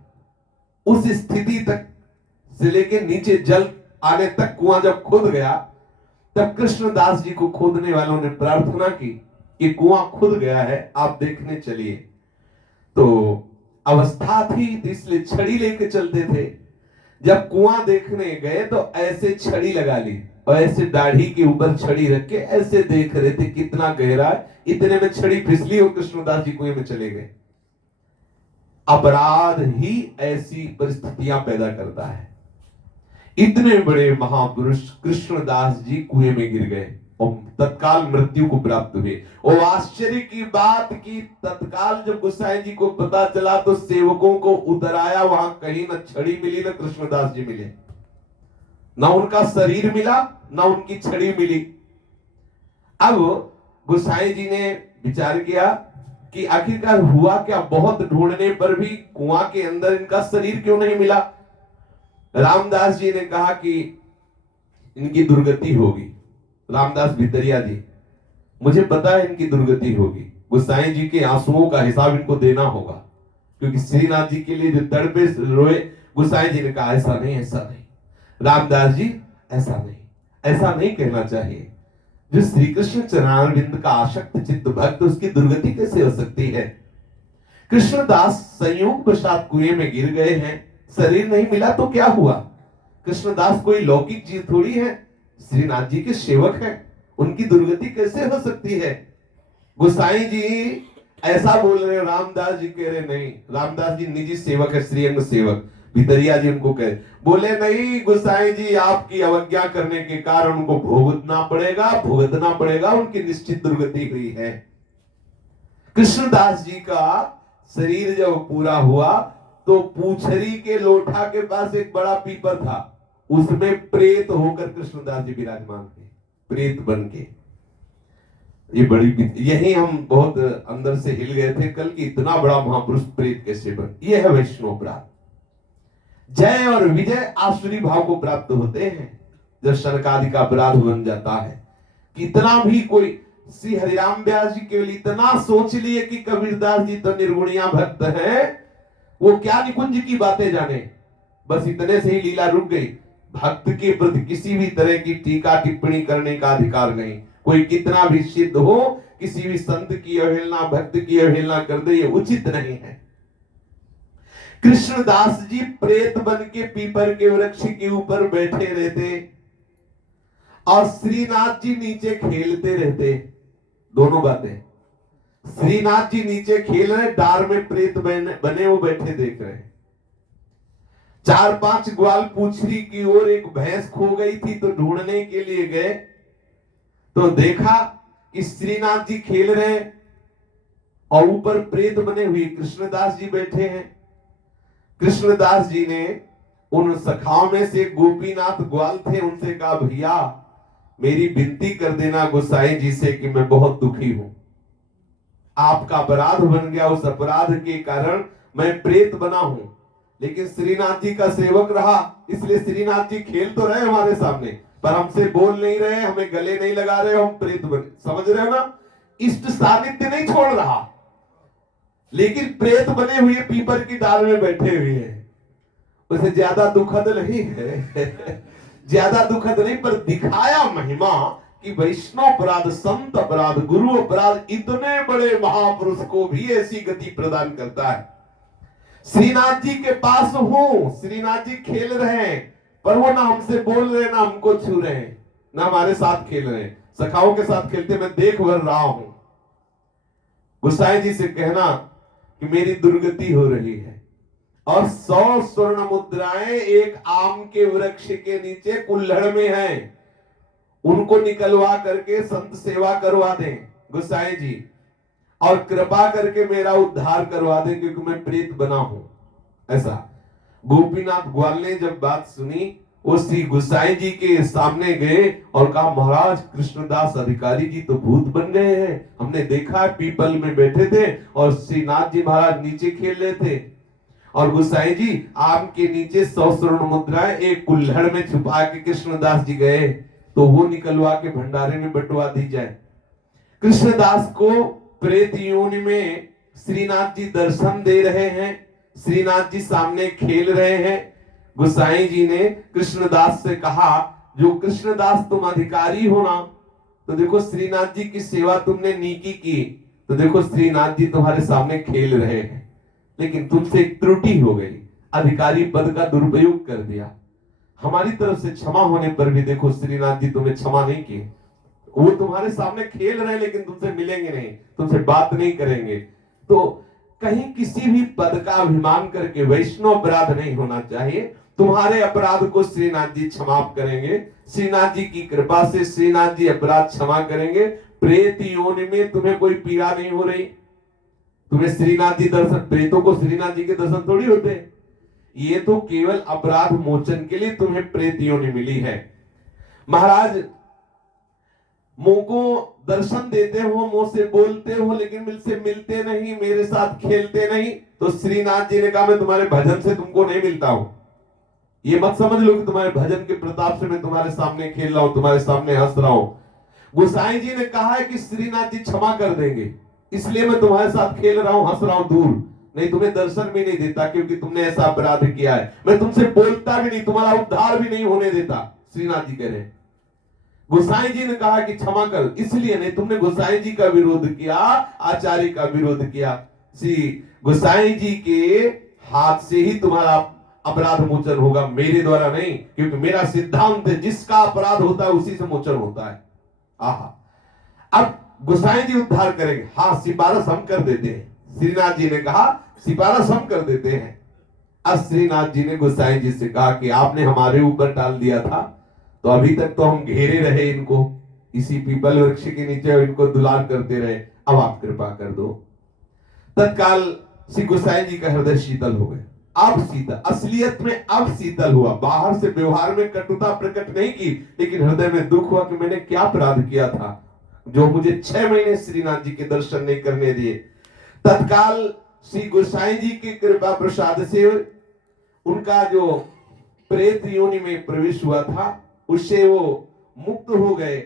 उस स्थिति तक से लेके नीचे जल आने तक कुआं जब खुद गया, तब कृष्णदास जी को खोदने वालों ने प्रार्थना की कि कुआं खुद गया है, आप देखने चलिए। तो अवस्था थी इसलिए छड़ी लेके चलते थे। जब कुआं देखने गए तो ऐसे छड़ी लगा ली और ऐसे दाढ़ी के ऊपर छड़ी रख के ऐसे देख रहे थे कितना गहरा है, इतने में छड़ी फिसली और कृष्णदास जी कुएं में चले गए। अपराध ही ऐसी परिस्थितियां पैदा करता है। इतने बड़े महापुरुष कृष्णदास जी कुएं में गिर गए और तत्काल मृत्यु को प्राप्त हुए। और आश्चर्य की बात की तत्काल जब गोसाई जी को पता चला तो सेवकों को उतराया, वहां कहीं न छड़ी मिली न कृष्णदास जी मिले, ना उनका शरीर मिला ना उनकी छड़ी मिली। अब गोसाई जी ने विचार किया कि आखिरकार हुआ क्या, बहुत ढूंढने पर भी कुआं के अंदर इनका शरीर क्यों नहीं मिला। रामदास जी ने कहा कि इनकी दुर्गति होगी। रामदास भितरिया जी, मुझे पता है इनकी दुर्गति होगी, गोसाई जी के आंसुओं का हिसाब इनको देना होगा, क्योंकि श्रीनाथ जी के लिए जो तड़पे रोए। गोसाई जी ने कहा ऐसा नहीं, ऐसा नहीं रामदास जी, ऐसा नहीं, ऐसा नहीं कहना चाहिए। जो श्री कृष्ण चरणारविंद का आसक्त चित्त भक्त, उसकी दुर्गति कैसे हो सकती है। कृष्णदास संयोग वशात कुएं में गिर गए हैं, शरीर नहीं मिला तो क्या हुआ। कृष्णदास कोई लौकिक जीव थोड़ी है, श्रीनाथ जी के सेवक हैं, उनकी दुर्गति कैसे हो सकती है। गोसाई जी ऐसा बोल रहे, रामदास जी कह रहे नहीं। रामदास जी निजी सेवक है, श्रीअंग सेवक। भितरिया जी उनको कहे, बोले नहीं गोसाई जी, आपकी अवज्ञा करने के कारण उनको भुगतना पड़ेगा, उनकी निश्चित दुर्गति हुई है। कृष्णदास जी का शरीर जब पूरा हुआ तो पूछरी के लोठा के पास एक बड़ा पीपर था, उसमें प्रेत होकर कृष्णदास जी विराजमान थे, प्रेत बन के। ये बड़ी, यही हम बहुत अंदर से हिल गए थे कल कि इतना बड़ा महापुरुष प्रेत कैसे बन। ये है वैष्णव अपराध। जय और विजय आसुरी भाव को प्राप्त होते हैं जब शनकादि का अपराध बन जाता है। कितना भी कोई, श्री हरिराम व्यास जी केवल इतना सोच लिए कि कबीरदास जी तो निर्गुणिया भक्त हैं, वो क्या निकुंज की बातें जाने, बस इतने से ही लीला रुक गई। भक्त के प्रति किसी भी तरह की टीका टिप्पणी करने का अधिकार नहीं। कोई कितना भी सिद्ध हो, किसी भी संत की अवहेलना, भक्त की अवहेलना कर दे, ये उचित नहीं है। कृष्णदास जी प्रेत बन के पीपर के वृक्ष के ऊपर बैठे रहते और श्रीनाथ जी नीचे खेलते रहते। दोनों बातें, श्रीनाथ जी नीचे खेल रहे, डार में प्रेत बने वो बैठे देख रहे। 4-5 ग्वाल पूछरी की ओर एक भैंस खो गई थी तो ढूंढने के लिए गए तो देखा कि श्रीनाथ जी खेल रहे और ऊपर प्रेत बने हुए कृष्णदास जी बैठे हैं। कृष्णदास जी ने उन सखाओं में से गोपीनाथ ग्वाल थे, उनसे कहा भैया मेरी विनती कर देना गोसाई जी से कि मैं बहुत दुखी हूं, आपका अपराध बन गया, उस अपराध के कारण मैं प्रेत बना हूं, लेकिन श्रीनाथ जी का सेवक रहा, इसलिए श्रीनाथ जी खेल तो रहे हमारे सामने पर हमसे बोल नहीं रहे, हमें गले नहीं लगा रहे, हम प्रेत बने। समझ रहे हो ना, इष्ट सानिध्य नहीं छोड़ रहा, लेकिन प्रेत बने हुए पीपर की डाल में बैठे हुए हैं। उसे ज्यादा दुखद नहीं है ज्यादा दुखद नहीं, पर दिखाया महिमा कि वैष्णव अपराध, संत अपराध, गुरु अपराध इतने बड़े महापुरुष को भी ऐसी गति प्रदान करता है। श्रीनाथ जी के पास हूं, श्रीनाथ जी खेल रहे हैं, पर वो ना हमसे बोल रहे, ना हमको छू रहे हैं, ना हमारे साथ खेल रहे हैं। सखाओं के साथ खेलते मैं देख भर रहा हूं। गोसाई जी से कहना कि मेरी दुर्गति हो रही है और 100 स्वर्ण मुद्राएं एक आम के वृक्ष के नीचे कुल्हड़ में हैं, उनको निकलवा करके संत सेवा करवा दें गोसाई जी, और कृपा करके मेरा उद्धार करवा दें क्योंकि मैं प्रेत बना हूं। ऐसा गोपीनाथ ग्वाल ने जब बात सुनी, वो श्री गोसाई जी के सामने गए और कहा महाराज कृष्णदास अधिकारी जी तो भूत बन गए हैं, हमने देखा पीपल में बैठे थे और श्रीनाथ जी महाराज नीचे खेल रहे थे, और गोसाई जी आम के नीचे 100 स्वर्ण मुद्राएं एक कुल्हड़ में छुपा के कृष्णदास जी गए तो वो निकलवा के भंडारे में बंटवा दी जाए। कृष्णदास को प्रेत योनि में श्रीनाथ जी दर्शन दे रहे हैं, श्रीनाथ जी सामने खेल रहे हैं। गोसाई जी ने कृष्णदास से कहा जो कृष्णदास तुम अधिकारी हो ना, तो देखो श्रीनाथ जी की सेवा तुमने नीकी की, तो देखो श्रीनाथ जी तुम्हारे सामने खेल रहे हैं, लेकिन तुमसे एक त्रुटि हो गई, अधिकारी पद का दुरुपयोग कर दिया। हमारी तरफ से क्षमा होने पर भी देखो श्रीनाथ जी तुम्हें क्षमा नहीं किए। वो तुम्हारे सामने खेल रहे हैं लेकिन तुमसे मिलेंगे नहीं, तुमसे बात नहीं करेंगे। तो कहीं किसी भी पद का अभिमान करके वैष्णव अपराध नहीं होना चाहिए। तुम्हारे अपराध को श्रीनाथ जी क्षमा करेंगे। श्रीनाथ जी की कृपा से श्रीनाथ जी अपराध क्षमा करेंगे। प्रेत योनि में तुम्हें कोई पीड़ा नहीं हो रही। तुम्हें श्रीनाथ जी दर्शन, प्रेतों को श्रीनाथ जी के दर्शन थोड़ी होते हैं। ये तो केवल अपराध मोचन के लिए तुम्हें प्रेत योनि मिली है। महाराज मुंह को दर्शन देते हो, मुंह से बोलते हो, लेकिन मुझसे मिलते नहीं, मेरे साथ खेलते नहीं। तो श्रीनाथ जी ने कहा मैं तुम्हारे भजन से तुमको नहीं मिलता हूं। ये मत समझ लो कि तुम्हारे भजन के प्रताप से मैं तुम्हारे सामने खेल रहा हूं, तुम्हारे सामने हंस रहा हूं। गोसाई जी ने कहा है कि श्रीनाथ जी क्षमा कर देंगे, इसलिए मैं तुम्हारे साथ खेल रहा हूं, हंस रहा हूं, दूर नहीं तुम्हें दर्शन भी नहीं देता, क्योंकि तुमने ऐसा अपराध किया है। मैं तुमसे बोलता भी नहीं, तुम्हारा उद्धार भी नहीं होने देता। श्रीनाथ जी कह रहे हैं। गोसाई जी ने कहा कि क्षमा कर, इसलिए नहीं, तुमने गोसाई जी का विरोध किया, आचार्य का विरोध किया। श्री गोसाई जी के हाथ से ही तुम्हारा अपराध मोचन होगा, मेरे द्वारा नहीं, क्योंकि मेरा सिद्धांत है जिसका अपराध होता है उसी से मोचन होता है। आहा, अब गोसाई जी उद्धार करेंगे। हाँ, सिफारिश हम कर देते हैं। श्रीनाथ जी ने कहा सिफारिश हम कर देते हैं। अब श्रीनाथ जी ने गोसाई जी से कहा कि आपने हमारे ऊपर डाल दिया था, तो अभी तक तो हम घेरे रहे इनको, इसी पीपल वृक्ष के नीचे इनको दुलार करते रहे, अब आप कृपा कर दो। तत्काल श्री गोसाई जी का हृदय शीतल हो गया। अब शीतल, असलियत में अब शीतल हुआ। बाहर से व्यवहार में कटुता प्रकट नहीं की, लेकिन हृदय में दुख हुआ कि मैंने क्या अपराध किया था जो मुझे 6 महीने श्रीनाथ जी के दर्शन नहीं करने दिए। तत्काल श्री गोसाई जी की कृपा प्रसाद से उनका जो प्रेत योनि में प्रवेश हुआ था उससे वो मुक्त हो गए।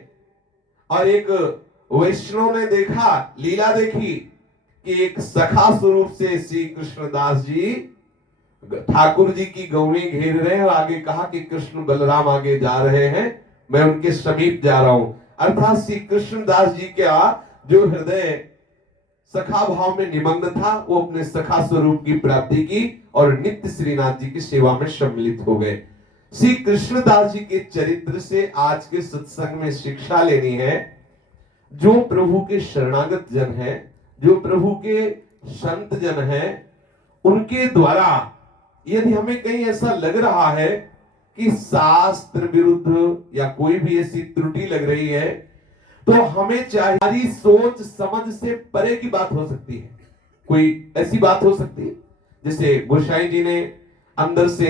और एक वैष्णव ने देखा, लीला देखी कि एक सखा स्वरूप से श्री कृष्णदास जी ठाकुर जी की गौनी घेर रहे हैं और आगे कहा कि कृष्ण बलराम आगे जा रहे हैं, मैं उनके समीप जा रहा हूं। अर्थात श्री कृष्णदास जी का जो हृदय सखा भाव में निमग्न था, वो अपने सखा स्वरूप की प्राप्ति की और नित्य श्रीनाथ जी की सेवा में सम्मिलित हो गए। श्री कृष्णदास जी के चरित्र से आज के सत्संग में शिक्षा लेनी है। जो प्रभु के शरणागत जन हैं, जो प्रभु के संत जन हैं, उनके द्वारा यदि हमें कहीं ऐसा लग रहा है कि शास्त्र विरुद्ध या कोई भी ऐसी त्रुटि लग रही है, तो हमें चाहिए, हमारी सोच समझ से परे की बात हो सकती है। कोई ऐसी बात हो सकती है जैसे गोसाई जी ने अंदर से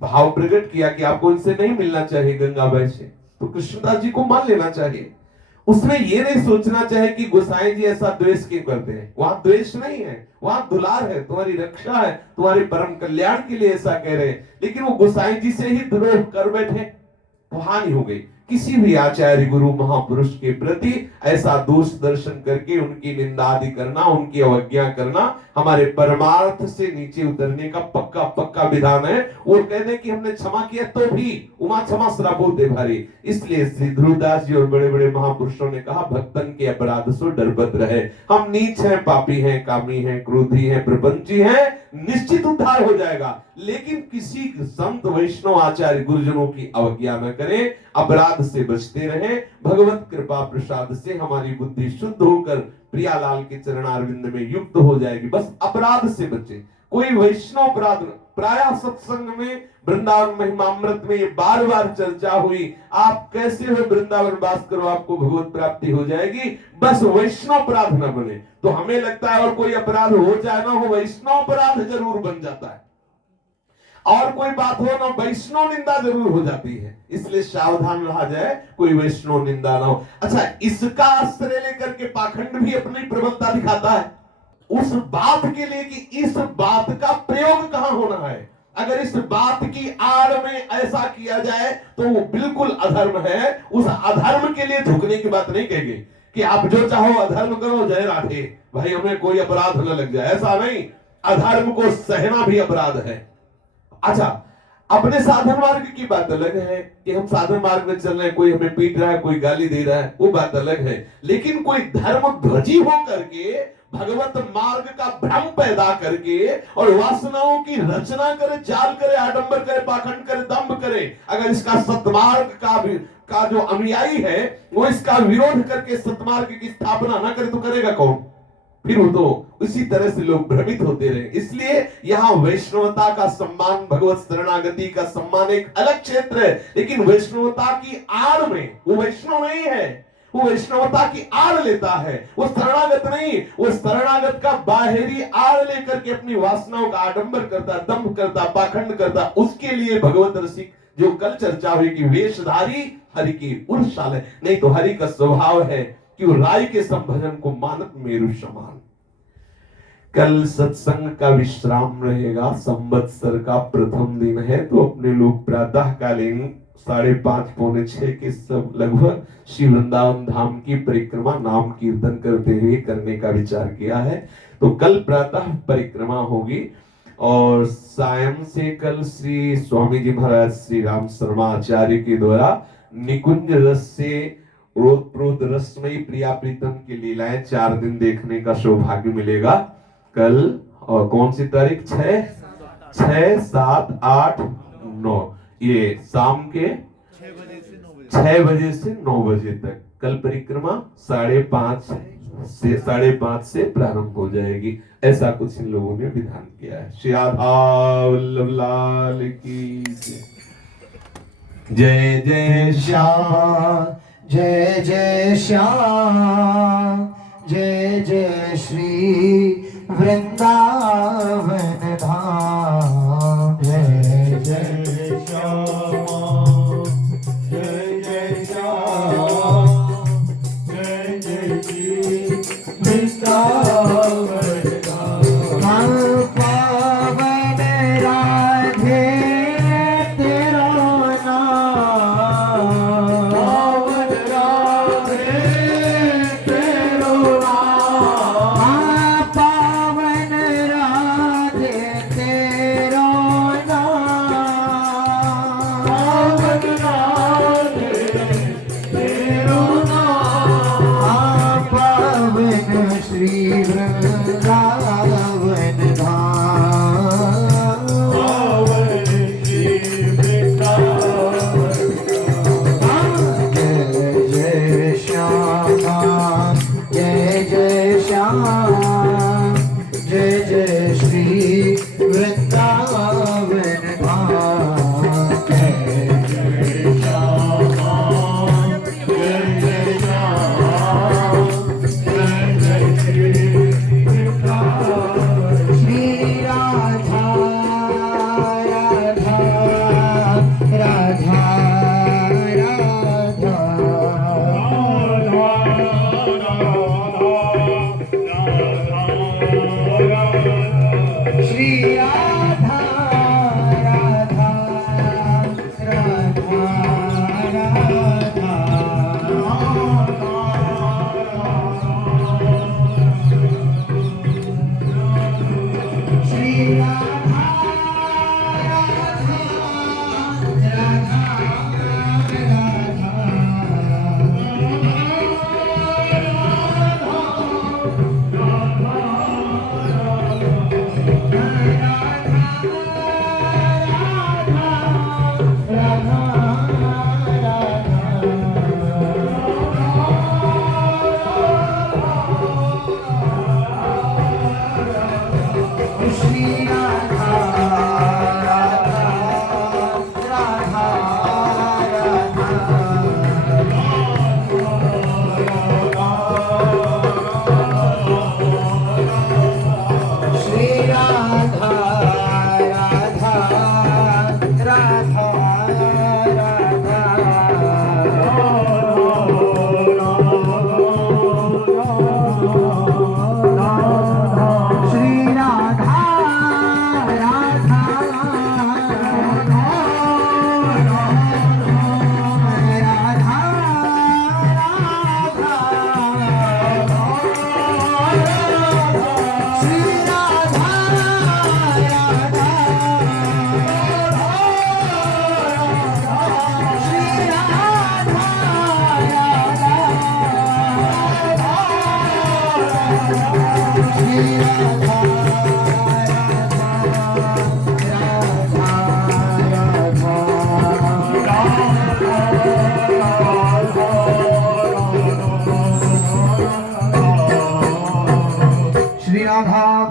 भाव प्रकट किया कि आपको इनसे नहीं मिलना चाहिए गंगाबाई से, तो कृष्णदास जी को मान लेना चाहिए। उसमें ये नहीं सोचना चाहिए कि गोसाई जी ऐसा द्वेष क्यों करते हैं। वहां द्वेष नहीं है, वहां दुलार है, तुम्हारी रक्षा है, तुम्हारे परम कल्याण के लिए ऐसा कह रहे हैं। लेकिन वो गोसाई जी से ही द्रोह कर बैठे तो हानि हो गई। किसी भी आचार्य गुरु महापुरुष के प्रति ऐसा दोष दर्शन करके उनकी निंदा आदि करना, उनकी अवज्ञा करना हमारे परमार्थ से नीचे उतरने का पक्का पक्का विधान है। वो कहने कि हमने क्षमा किया तो भी उमा क्षमा श्रापो दे भारी। इसलिए श्री ध्रुवदास जी और बड़े बड़े महापुरुषों ने कहा भक्तन के अपराध सो डरबत रहे। हम नीच हैं, पापी हैं, कामी हैं, क्रोधी हैं, प्रपंची हैं, निश्चित उद्धार हो जाएगा। लेकिन किसी संत वैष्णव आचार्य गुरुजनों की अवज्ञा न करें, अपराध से बचते रहें। भगवत कृपा प्रसाद से हमारी बुद्धि शुद्ध होकर प्रियालाल के चरणारविंद में युक्त हो जाएगी। बस अपराध से बचे। कोई वैष्णव अपराध, प्राय सत्संग में वृंदावन महिमामृत में ये बार बार चर्चा हुई, आप कैसे हो वृंदावन वास करो आपको भगवत प्राप्ति हो जाएगी। बस वैष्णव अपराध न बने। तो हमें लगता है और कोई अपराध हो जाए ना हो, वैष्णव अपराध जरूर बन जाता है, और कोई बात हो ना वैष्णव निंदा जरूर हो जाती है। इसलिए सावधान रहा जाए, कोई वैष्णव निंदा ना हो। अच्छा, इसका आश्रय लेकर के पाखंड भी अपनी प्रबलता दिखाता है उस बात के लिए कि इस बात का प्रयोग कहां होना है। अगर इस बात की आड़ में ऐसा किया जाए तो वो बिल्कुल अधर्म है। उस अधर्म के लिए झुकने की बात नहीं कहेंगे कि आप जो चाहो अधर्म करो, जय राधे, भाई हमें कोई अपराध न लग जाए, ऐसा नहीं। अधर्म को सहना भी अपराध है। अच्छा, अपने साधन मार्ग की बात अलग है कि हम साधन मार्ग में चल रहे हैं, कोई हमें पीट रहा है, कोई गाली दे रहा है, वो बात अलग है। लेकिन कोई धर्म ध्वजी हो करके भगवत मार्ग का भ्रम पैदा करके और वासनाओं की रचना करे, चाल करे, आडंबर करे, पाखंड करे, दंभ करे, अगर इसका सत्मार्ग का जो अनुयायी है वो इसका विरोध करके सत्मार्ग की स्थापना ना करे तो करेगा कौन? फिर वो तो उसी तरह से लोग भ्रमित होते रहे। इसलिए यहाँ वैष्णवता का सम्मान, भगवत शरणागति का सम्मान एक अलग क्षेत्र है, लेकिन वैष्णवता की आड़ में वो वैष्णव नहीं है, वो वैष्णवता की आड़ लेता है, वो शरणागत नहीं, वो शरणागत का बाहरी आड़ लेकर के अपनी वासनाओं का आडंबर करता, दंभ करता, पाखंड करता। उसके लिए भगवत रसिक जो कल चर्चा हुई कि वेशधारी हरि की उर्शाल है, नहीं तो हरि का स्वभाव है कि वो राय के संभजन को मानत मेरु समान। कल सत्संग का विश्राम रहेगा, संवत्सर का प्रथम दिन है, तो अपने लोग प्रातः कालीन 5:30 पौने 6 के सब लगभग श्री वृंदावन धाम की परिक्रमा नाम कीर्तन करते हुए करने का विचार किया है। तो कल प्रातः परिक्रमा होगी और सायं से कल श्री स्वामी जी महाराज श्री राम शर्मा आचार्य के द्वारा निकुंज रस से रोत रसमयी प्रिया प्रीतम की लीलाएं 4 दिन देखने का सौभाग्य मिलेगा। कल और कौन सी तारीख? 6, 7, 8, 9, ये शाम के 6 बजे से 9 बजे तक कल परिक्रमा 5:30 से प्रारंभ हो जाएगी। ऐसा कुछ इन लोगों ने विधान किया है। श्री राधा वल्लभ लाल की जय जय श्याम, जय जय श्याम, जय जय श्री वृंदावन धाम। जय जय श्याम, जय जय श्याम, जय जय श्री वृंदावन धाम। पावन राधे तेरा नाम, पावन राधे तेरा नाम, पावन राधे तेरा नाम, पावन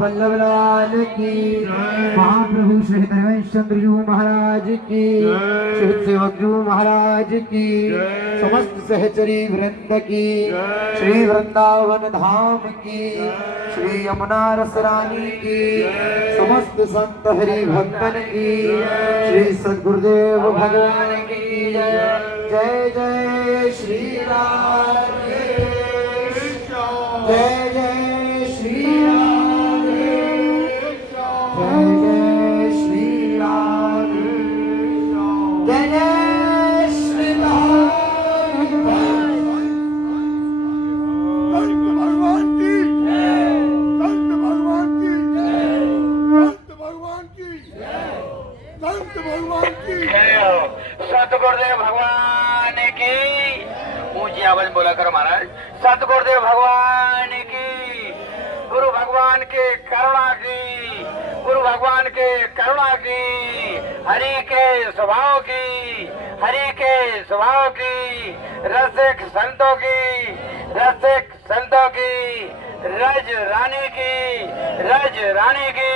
वल्लभ लाल की, महाप्रभु श्री हरिवंश चंद्र जी महाराज की, श्री सेवक जी महाराज की, समस्त सहचरी वृंद की, श्री वृंदावन धाम की, श्री यमुना रस रानी की, समस्त संत हरि भक्तन की, श्री सद्गुरुदेव भगवान की जय। जय जय श्री राधे, जय जय श्री राधे, जय जय श्री राधे, जय जय श्री राधे। संत भगवान की संत भगवान की संत भगवान की संत भगवान की सतगुरुदेव भगवान की ऊंची आवाज में बोला करो महाराज। सतगुरुदेव भगवान की, गुरु भगवान के करुणा की, गुरु भगवान के करुणा की, हरि के स्वभाव की, हरि के स्वभाव की, रसिक संतों की, रसिक संतों की, रज रानी की, रज रानी की,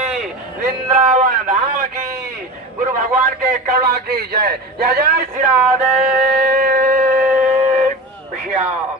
वृंदावन धाम की, गुरु भगवान के करुणा की जय। जय जय श्री राधे श्याम।